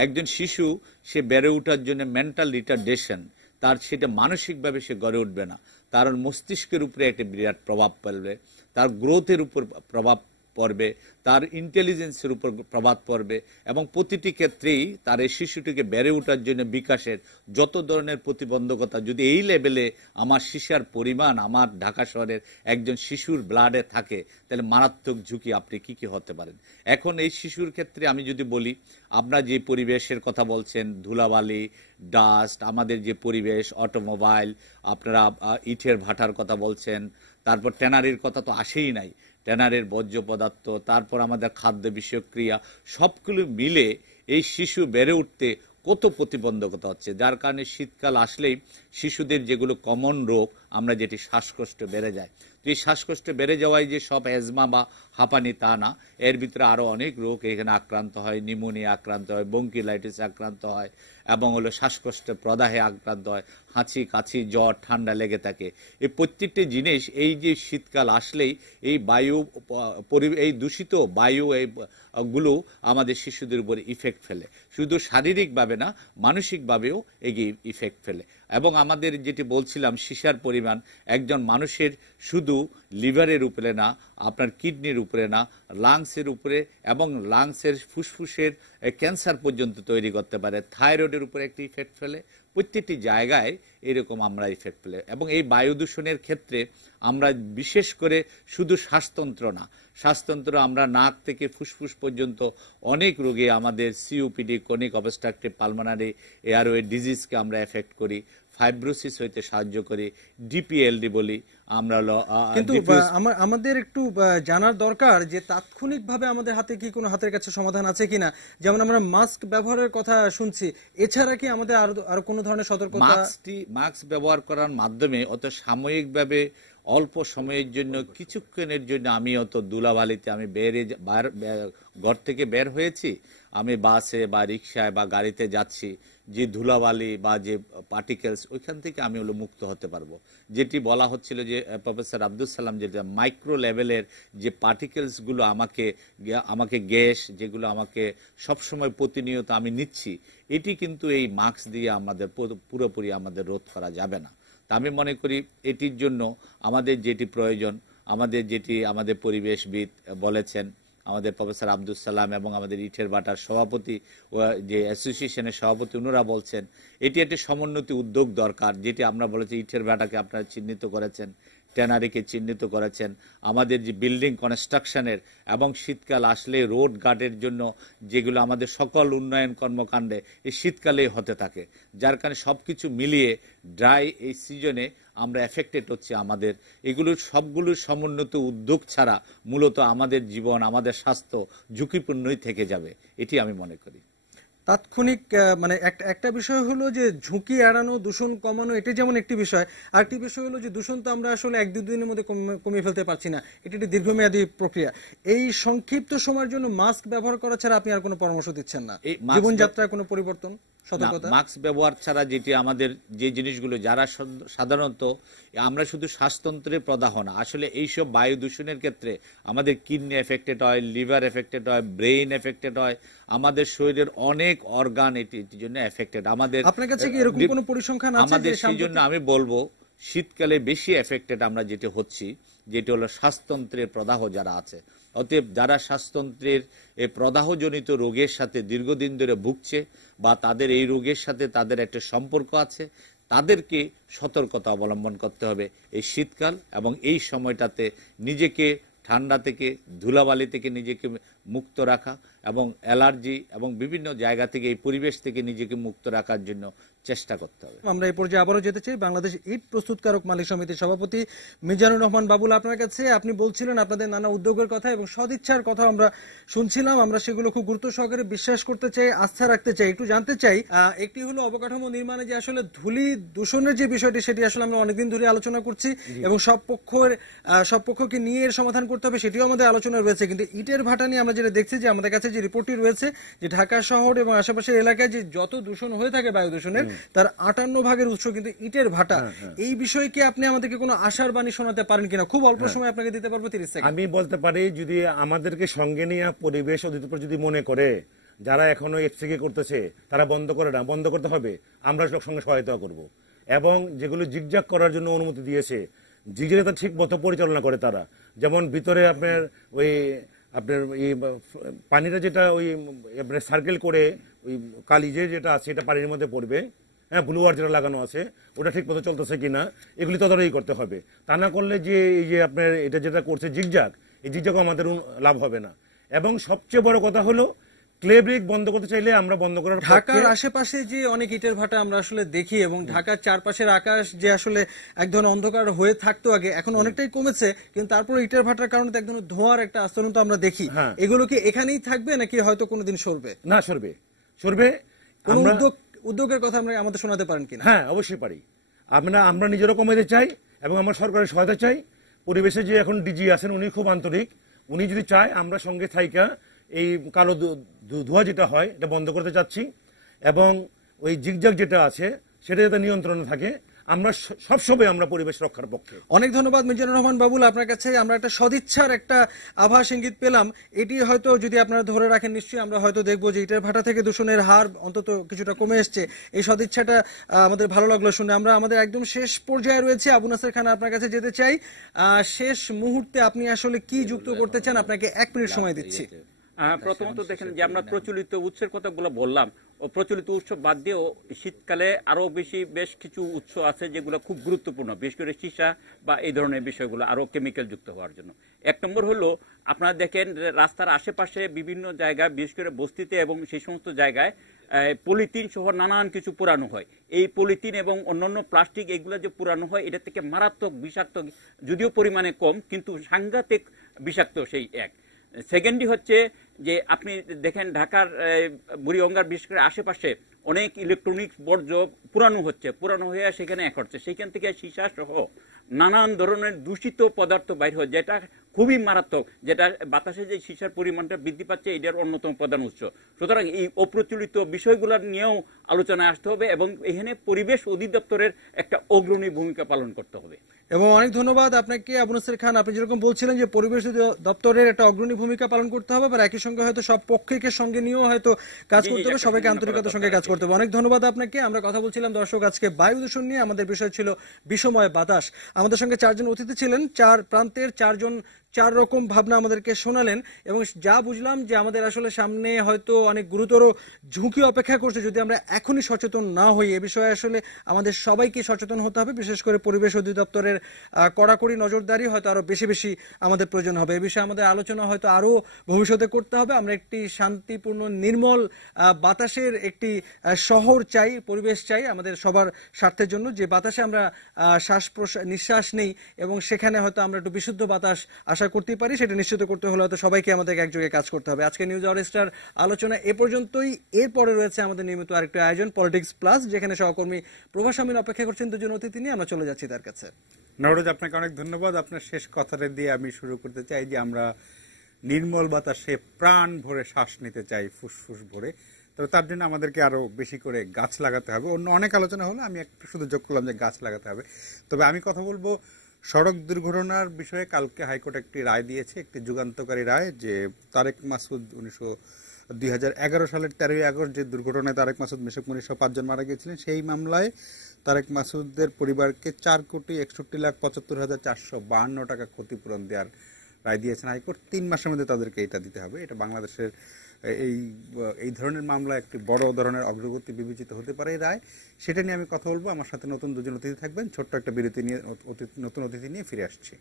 একজন শিশু সে বেড়ে ওঠার জন্য মেন্টাল রিটার্ডেশন, তার সেটা মানসিকভাবে সে গড়ে উঠবে না, তার মস্তিষ্কের উপরে একটা বিরাট প্রভাব পড়বে, তার গ্রোথের উপর প্রভাব পড়বে, তার ইন্টেলিজেন্সের উপর প্রভাব পড়বে, এবং প্রতিটি ক্ষেত্রেই তার এই শিশুটিকে বেড়ে ওঠার জন্য বিকাশের যত ধরনের প্রতিবন্ধকতা যদি এই লেভেলে আমার সীসার পরিমাণ আমার ঢাকা শহরের একজন শিশুর ব্লাডে থাকে, তাহলে মারাত্মক ঝুঁকি আপনি কি কি হতে পারেন। এখন এই শিশুর ক্ষেত্রে আমি যদি বলি, আপনারা যে পরিবেশের কথা বলছেন, ধুলাবালি, ডাস্ট, আমাদের যে পরিবেশ, অটোমোবাইল, আপনারা ইটের ভাটার কথা বলছেন, তারপর ট্যানারির কথা তো আসেই নাই, ট্যানারের বর্জ্য পদার্থ, তারপর আমাদের খাদ্য বিষয়ক ক্রিয়া, সবগুলো মিলে এই শিশু বেড়ে উঠতে কত প্রতিবন্ধকতা হচ্ছে, যার কারণে শীতকাল আসলেই শিশুদের যেগুলো কমন রোগ, আমরা যেটি শ্বাসকষ্ট বেড়ে যায়। তো এই শ্বাসকষ্ট বেড়ে যাওয়ায় যে সব অ্যাজমা বা হাঁপানি তা না, এর ভিতরে আরও অনেক রোগ এখানে আক্রান্ত হয়, নিউমোনিয়া আক্রান্ত হয়, ব্রঙ্কিলাইটিস আক্রান্ত হয়, এবং হলো শ্বাসকষ্টের প্রদাহে আক্রান্ত হয়, হাঁচি কাশি জ্বর ঠান্ডা লেগে থাকে। এই প্রত্যেকটি জিনিস এই যে শীতকাল আসলেই এই বায়ু এই দূষিত বায়ু গুলো আমাদের শিশুদের উপরে ইফেক্ট ফেলে, শুধু শারীরিকভাবে না মানসিকভাবেও এগিয়ে ইফেক্ট ফেলে। এবং আমাদের যেটি বলছিলাম সীসার পরিমাণ একজন মানুষের শুধু লিভারের উপরে না, আপনার কিডনির উপরে না, লাংসের উপরে, এবং লাংসের ফুসফুসের ক্যান্সার পর্যন্ত তৈরি করতে পারে, থাইরয়েডের উপরে একটি ইফেক্ট ফেলে, প্রত্যেকটি জায়গায় এরকম আমরা ইফেক্ট ফেলে। এবং এই বায়ু দূষণের ক্ষেত্রে আমরা বিশেষ করে শুধু শ্বাসতন্ত্র না, শ্বাসতন্ত্র আমরা নাক থেকে ফুসফুস পর্যন্ত অনেক রোগে আমাদের COPD, chronic obstructive pulmonary airway ডিজিজকে আমরা এফেক্ট করি, ফাইব্রোসিস হইতে সাহায্য করি, ডিপিএলডি বলি আমরা। কিন্তু আমাদের একটু জানার দরকার যে তাৎক্ষণিকভাবে আমাদের হাতে কি কোনো হাতের কাছে সমাধান আছে কিনা, যেমন আমরা মাস্ক ব্যবহারের কথা শুনছি, এছাড়া কি আমাদের আরো কোনো ধরনের সতর্কতা? মাস্ক ব্যবহার করার মাধ্যমে অত সাময়িকভাবে অল্প সময়ের জন্য কিছুক্ষণের জন্য আমি অত ধুলাবালিতে আমি ঘর থেকে বের হয়েছি, আমি বাসে বা রিক্সায় বা গাড়িতে যাচ্ছি, যে ধুলাবালি বা যে পার্টিকেলস ওইখান থেকে আমি হলো মুক্ত হতে পারবো। যেটি বলা হচ্ছিল যে প্রফেসর আব্দুল সালাম, যেটা মাইক্রো লেভেলের যে পার্টিকেলসগুলো আমাকে গ্যাস যেগুলো আমাকে সবসময় প্রতিনিয়ত আমি নিচ্ছি, এটি কিন্তু এই মাস্ক দিয়ে আমাদের পুরোপুরি আমাদের রোধ করা যাবে না। তা আমি মনে করি এটির জন্য আমাদের যেটি প্রয়োজন, আমাদের পরিবেশবিদ বলেছেন, আমাদের প্রফেসর আব্দুল সালাম এবং আমাদের ইটের ভাটার সভাপতি, যে অ্যাসোসিয়েশনের সভাপতি, ওনারা বলছেন এটি একটি সমন্বিত উদ্যোগ দরকার। যেটি আমরা বলেছি, ইটের ভাটাকে আপনারা চিহ্নিত করেছেন, ট্যানারিকে চিহ্নিত করেছেন, আমাদের যে বিল্ডিং কনস্ট্রাকশনের এবং শীতকাল আসলে রোড গার্ডের জন্য যেগুলো আমাদের সকল উন্নয়ন কর্মকাণ্ডে এই শীতকালেই হতে থাকে, যার কারণে সবকিছু মিলিয়ে ড্রাই এই সিজনে আমরা এফেক্টেড হচ্ছে। আমাদের এগুলোর সবগুলোর সমন্বিত উদ্যোগ ছাড়া মূলত আমাদের জীবন, আমাদের স্বাস্থ্য ঝুঁকিপূর্ণই থেকে যাবে, এটি আমি মনে করি। তাৎক্ষণিক মানে একটা বিষয় হলো যে ঝুঁকি এড়ানো, দূষণ কমানো, এটা যেমন একটি বিষয়। আরেকটি বিষয় হলো যে দূষণ তো আমরা আসলে 1-2 দিনের মধ্যে কমিয়ে ফেলতে পারছি না, এটি একটি দীর্ঘমেয়াদী প্রক্রিয়া। এই সংক্ষিপ্ত সময়ের জন্য মাস্ক ব্যবহার করা ছাড়া আপনি আর কোনো পরামর্শ দিচ্ছেন না? জীবনযাত্রায় কোনো পরিবর্তন, সতর্কতা? মাস্ক ব্যবহার ছাড়া যেটি আমাদের যে জিনিসগুলো, যারা সাধারণত আমরা শুধু শ্বাসতন্ত্রের প্রদাহ না, আসলে এইসব বায়ু দূষণের ক্ষেত্রে আমাদের কিডনি এফেক্টেড হয়, লিভার এফেক্টেড হয়, ব্রেইন এফেক্টেড হয়, আমাদের শরীরের অনেক অর্গান এটির জন্য এফেক্টেড। আমাদের আপনার কাছে কি এরকম কোনো পরিসংখ্যান আছে? আমাদের সেই জন্য আমি বলবো শীতকালে বেশি এফেক্টেড আমরা যেটি হচ্ছি, যেটি হলো শ্বাসতন্ত্রের প্রদাহ যারা আছে। অতএব যারা শ্বাসতন্ত্রের এই প্রদাহজনিত রোগের সাথে দীর্ঘদিন ধরে ভুগছে বা তাদের এই রোগের সাথে তাদের একটা সম্পর্ক আছে, তাদেরকে সতর্কতা অবলম্বন করতে হবে এই শীতকাল এবং এই সময়টাতে। নিজেকে ঠান্ডা থেকে, ধুলাবালি থেকে নিজেকে মুক্ত রাখা এবং অ্যালার্জি এবং বিভিন্ন জায়গা থেকে এই পরিবেশ থেকে নিজেকে মুক্ত রাখার জন্য চেষ্টা করতে হবে। আমরা এই পর্যায়ে আবারও যেতে চাই বাংলাদেশ ইট প্রস্তুতকারক মালিক সমিতির সভাপতি মিজানুর রহমান বাবুল আপনার কাছে। আপনি বলছিলেন আপনাদের নানা উদ্যোগের কথা এবং সদিচ্ছার কথা আমরা শুনছিলাম, আমরা সেগুলো খুব গুরুত্ব সহকারে বিশ্বাস করতে চাই, আস্থা রাখতে চাই। একটু জানতে চাই, একটি হলো অবকাঠামো নির্মাণে যে আসলে ধূলি দূষণের যে বিষয়টি সেটি আসলে আমরা অনেকদিন ধরে আলোচনা করছি এবং সব পক্ষকে নিয়ে এর সমাধান করতে হবে সেটিও আমাদের আলোচনা রয়েছে। কিন্তু ইটের ভাটা নিয়ে আমরা যেটা দেখছি যে আমাদের কাছে যে রিপোর্টটি রয়েছে যে ঢাকা শহর এবং আশেপাশের এলাকায় যে যত দূষণ হয়ে থাকে বায়ু দূষণের তার 58% উৎস কিন্তু ইটের ভাটা। এই বিষয়ে কি আপনি আমাদেরকে কোনো আশার বাণী শোনাতে পারেন কিনা? খুব অল্প সময় আপনাকে দিতে পারবো 30 সেকেন্ড। আমি বলতে পারি যদি আমাদেরকে সঙ্গে নিয়ে পরিবেশ অধিদপ্তর যদি মনে করে যারা এখনো এফসিকে করতেছে তারা বন্ধ করে না, বন্ধ করতে হবে, আমরা সঙ্গে সহায়তা করব। এবং যেগুলো জিগজাগ করার জন্য অনুমতি দিয়েছে জিগজাগ ঠিক মতো পরিচালনা করে তারা, যেমন ভিতরে আপনার এই পানিটা যেটা ওই আপনার সার্কেল করে ওই কালিজে যেটা আছে এটা পানির মধ্যে পড়বে, হ্যাঁ, ব্লুয়ার যেটা লাগানো আছে ওটা ঠিক মতো চলতেছে কিনা এগুলি তদারকি করতে হবে। তা না করলে যে এই যে আপনার এটা যেটা করছে জিগজাগ, এই জিগজাগ আমাদের লাভ হবে না। এবং সবচেয়ে বড় কথা হলো ক্লে ব্রিক বন্ধ করতে চাইলে আমরা বন্ধ করার ঢাকার আশেপাশে যে অনেক ইটের ভাটা আমরা আসলে দেখি এবং ঢাকার চারপাশের আকাশ যে আসলে এক ধরনের অন্ধকার হয়ে থাকতো আগে, এখন অনেকটাই কমেছে, কিন্তু তারপর ইটের ভাটার কারণে এক ধরনের ধোঁয়ার একটা আস্তরণ তো আমরা দেখি। এগুলো কি এখানেই থাকবে নাকি হয়তো কোনোদিন সরবে? না, সরবে। উদ্যোগের কথা আমরা আমাদের শোনাতে পারেন কিনা? হ্যাঁ, অবশ্যই পারি। আমরা নিজেরও কমাতে চাই এবং আমার সরকারের সহায়তা চাই। পরিবেশে যে এখন ডিজি আছেন উনি খুব আন্তরিক, উনি যদি চায় আমরা সঙ্গে থাইকা এই কালো ধোঁয়া যেটা হয় এটা বন্ধ করতে চাচ্ছি এবং ওই জিগজাগ যেটা আছে সেটা যাতে নিয়ন্ত্রণে থাকে। আমরা সবসময় আমরা পরিবেশ রক্ষার পক্ষে। অনেক ধন্যবাদ মিজানুর রহমান বাবুল, আপনার কাছে আমরা একটা সদিচ্ছার একটা আভাস ইঙ্গিত পেলাম। এটি হয়তো যদি আপনারা ধরে রাখেন নিশ্চয়ই আমরা হয়তো দেখবো যে ইটের ভাটা থেকে দূষণের হার অন্তত কিছুটা কমে এসছে। এই সদিচ্ছাটা আমাদের ভালো লাগলো শুনে। আমরা আমাদের একদম শেষ পর্যায়ে রয়েছে, আবু নাসের খান আপনার কাছে যেতে চাই। শেষ মুহূর্তে আপনি আসলে কি যুক্ত করতে চান? আপনাকে 1 মিনিট সময় দিচ্ছি। প্রথমত দেখেন যে আমরা প্রচলিত উৎসের কথাগুলো বললাম, ও প্রচলিত উৎস বাদ দিয়েও শীতকালে আরো বেশ কিছু উৎস আছে যেগুলো খুব গুরুত্বপূর্ণ, বিশেষ করে সীসা বা এই ধরনের বিষয়গুলো আরো কেমিক্যাল যুক্ত হওয়ার জন্য। 1 নম্বর হলো আপনারা দেখেন রাস্তার আশেপাশে বিভিন্ন জায়গায়, বিশেষ করে বস্তিতে এবং সেই সমস্ত জায়গায় পলিথিন সহ নানান কিছু পুরানো হয়। এই পলিথিন এবং অন্যান্য প্লাস্টিক এগুলো যে পুরানো হয় এটা থেকে মারাত্মক বিষাক্ত, যদিও পরিমাণে কম কিন্তু সাংঘাতিক বিষাক্ত সেই এক। সেকেন্ডলি হচ্ছে যে আপনি দেখেন ঢাকার বুড়িগঙ্গার বিশেষ করে আশেপাশে অনেক ইলেকট্রনিক্স বর্জ্য পুরানো হয়ে সেখানে এক হচ্ছে, সেখান থেকে সীসা সহ নানান ধরনের দূষিত পদার্থ বাইর হয় যেটা খুবই মারাত্মক, যেটা বাতাসে যে সীসার পরিমাণটা বৃদ্ধি পাচ্ছে এটার অন্যতম প্রধান উৎস। সুতরাং এই অপ্রচলিত বিষয়গুলো নিয়েও আলোচনায় আসতে হবে এবং এখানে পরিবেশ অধিদপ্তরের একটা অগ্রণী ভূমিকা পালন করতে হবে। এবং অনেক ধন্যবাদ আপনাকে আবু নাসের খান। আপনি যেরকম বলছিলেন যে পরিবেশ দপ্তরের একটা অগ্রণী ভূমিকা পালন করতে হবে, আর একই সঙ্গে হয়তো সব পক্ষকে সঙ্গে নিয়েও হয়তো কাজ করতে হবে, সবাইকে আন্তরিকতার সঙ্গে কাজ করতে হবে। অনেক ধন্যবাদ আপনাকে। আমরা কথা বলছিলাম দর্শক আজকে বায়ু দূষণ নিয়ে, আমাদের বিষয় ছিল বিষময় বাতাস। আমাদের সঙ্গে 4 জন অতিথি ছিলেন, 4 প্রান্তের 4 জন 4 রকম ভাবনা আমাদেরকে শোনালেন এবং যা বুঝলাম যে আমাদের আসলে সামনে হয়তো অনেক গুরুতর ঝুঁকি অপেক্ষা করছে যদি আমরা এখনই সচেতন না হই। এ বিষয়ে আসলে আমাদের সবাইকে সচেতন হতে হবে, বিশেষ করে পরিবেশ অধিদপ্তরের কড়াকড়ি নজরদারি হয়তো আরো বেশি আমাদের প্রয়োজন হবে। এ বিষয়ে আমাদের আলোচনা হয়তো আরো ভবিষ্যতে করতে হবে। আমরা একটি শান্তিপূর্ণ নির্মল বাতাসের একটি শহর চাই, পরিবেশ চাই আমাদের সবার স্বার্থের জন্য, যে বাতাসে আমরা নিঃশ্বাস নেই এবং সেখানে হয়তো আমরা একটু বিশুদ্ধ বাতাস আশা করতে পারি। সেটা নিশ্চিত করতে হলে হয়তো সবাইকে আমাদের একযোগে কাজ করতে হবে। আজকে নিউজ আওয়ার স্টার আলোচনা এ পর্যন্তই। এরপরে রয়েছে আমাদের নিয়মিত আরেকটি আয়োজন পলিটিক্স প্লাস, যেখানে সহকর্মী প্রভাস আমিন অপেক্ষা করছেন 2 জন অতিথি নিয়ে। আমরা চলে যাচ্ছি তার কাছে। নরোজ, আপনাকে অনেক ধন্যবাদ। আপনার শেষ কথাটা দিয়ে আমি শুরু করতে চাই যে আমরা নির্মল বাতাসে প্রাণ ভরে শ্বাস নিতে চাই, ফুসফুস ভরে। তবে তার জন্য আমাদেরকে আরো বেশি করে গাছ লাগাতে হবে। অন্য অনেক আলোচনা হলো, আমি একটু শুধু যোগ করলাম যে গাছ লাগাতে হবে। তবে আমি কথা বলবো সড়ক দুর্ঘটনার বিষয়ে। কালকে হাইকোর্ট একটি রায় দিয়েছে, একটি যুগান্তকারী রায়, যে তারেক মাসুদ 2011 সালের 13ই আগস্ট যে দুর্ঘটনায় তারেক মাসুদ, মেশক মনির সহ 5 জন মারা গিয়েছিলেন, সেই মামলায় তারেক মাসুদের পরিবারকে 4,61,74,452 টাকা ক্ষতিপূরণ দেওয়ার রায় দিয়েছেন হাইকোর্ট। 3 মাসের মধ্যে তাদেরকে এটা দিতে হবে। এটা বাংলাদেশের এই ধরনের মামলা একটি বড় ধরনের অগ্রগতি বিবেচিত হতে পারে এই রায়। সেটা নিয়ে আমি কথা বলবো। আমার সাথে নতুন 2 জন অতিথি থাকবেন। ছোট্ট একটা বিরতি নিয়ে নতুন অতিথি নিয়ে ফিরে আসছি।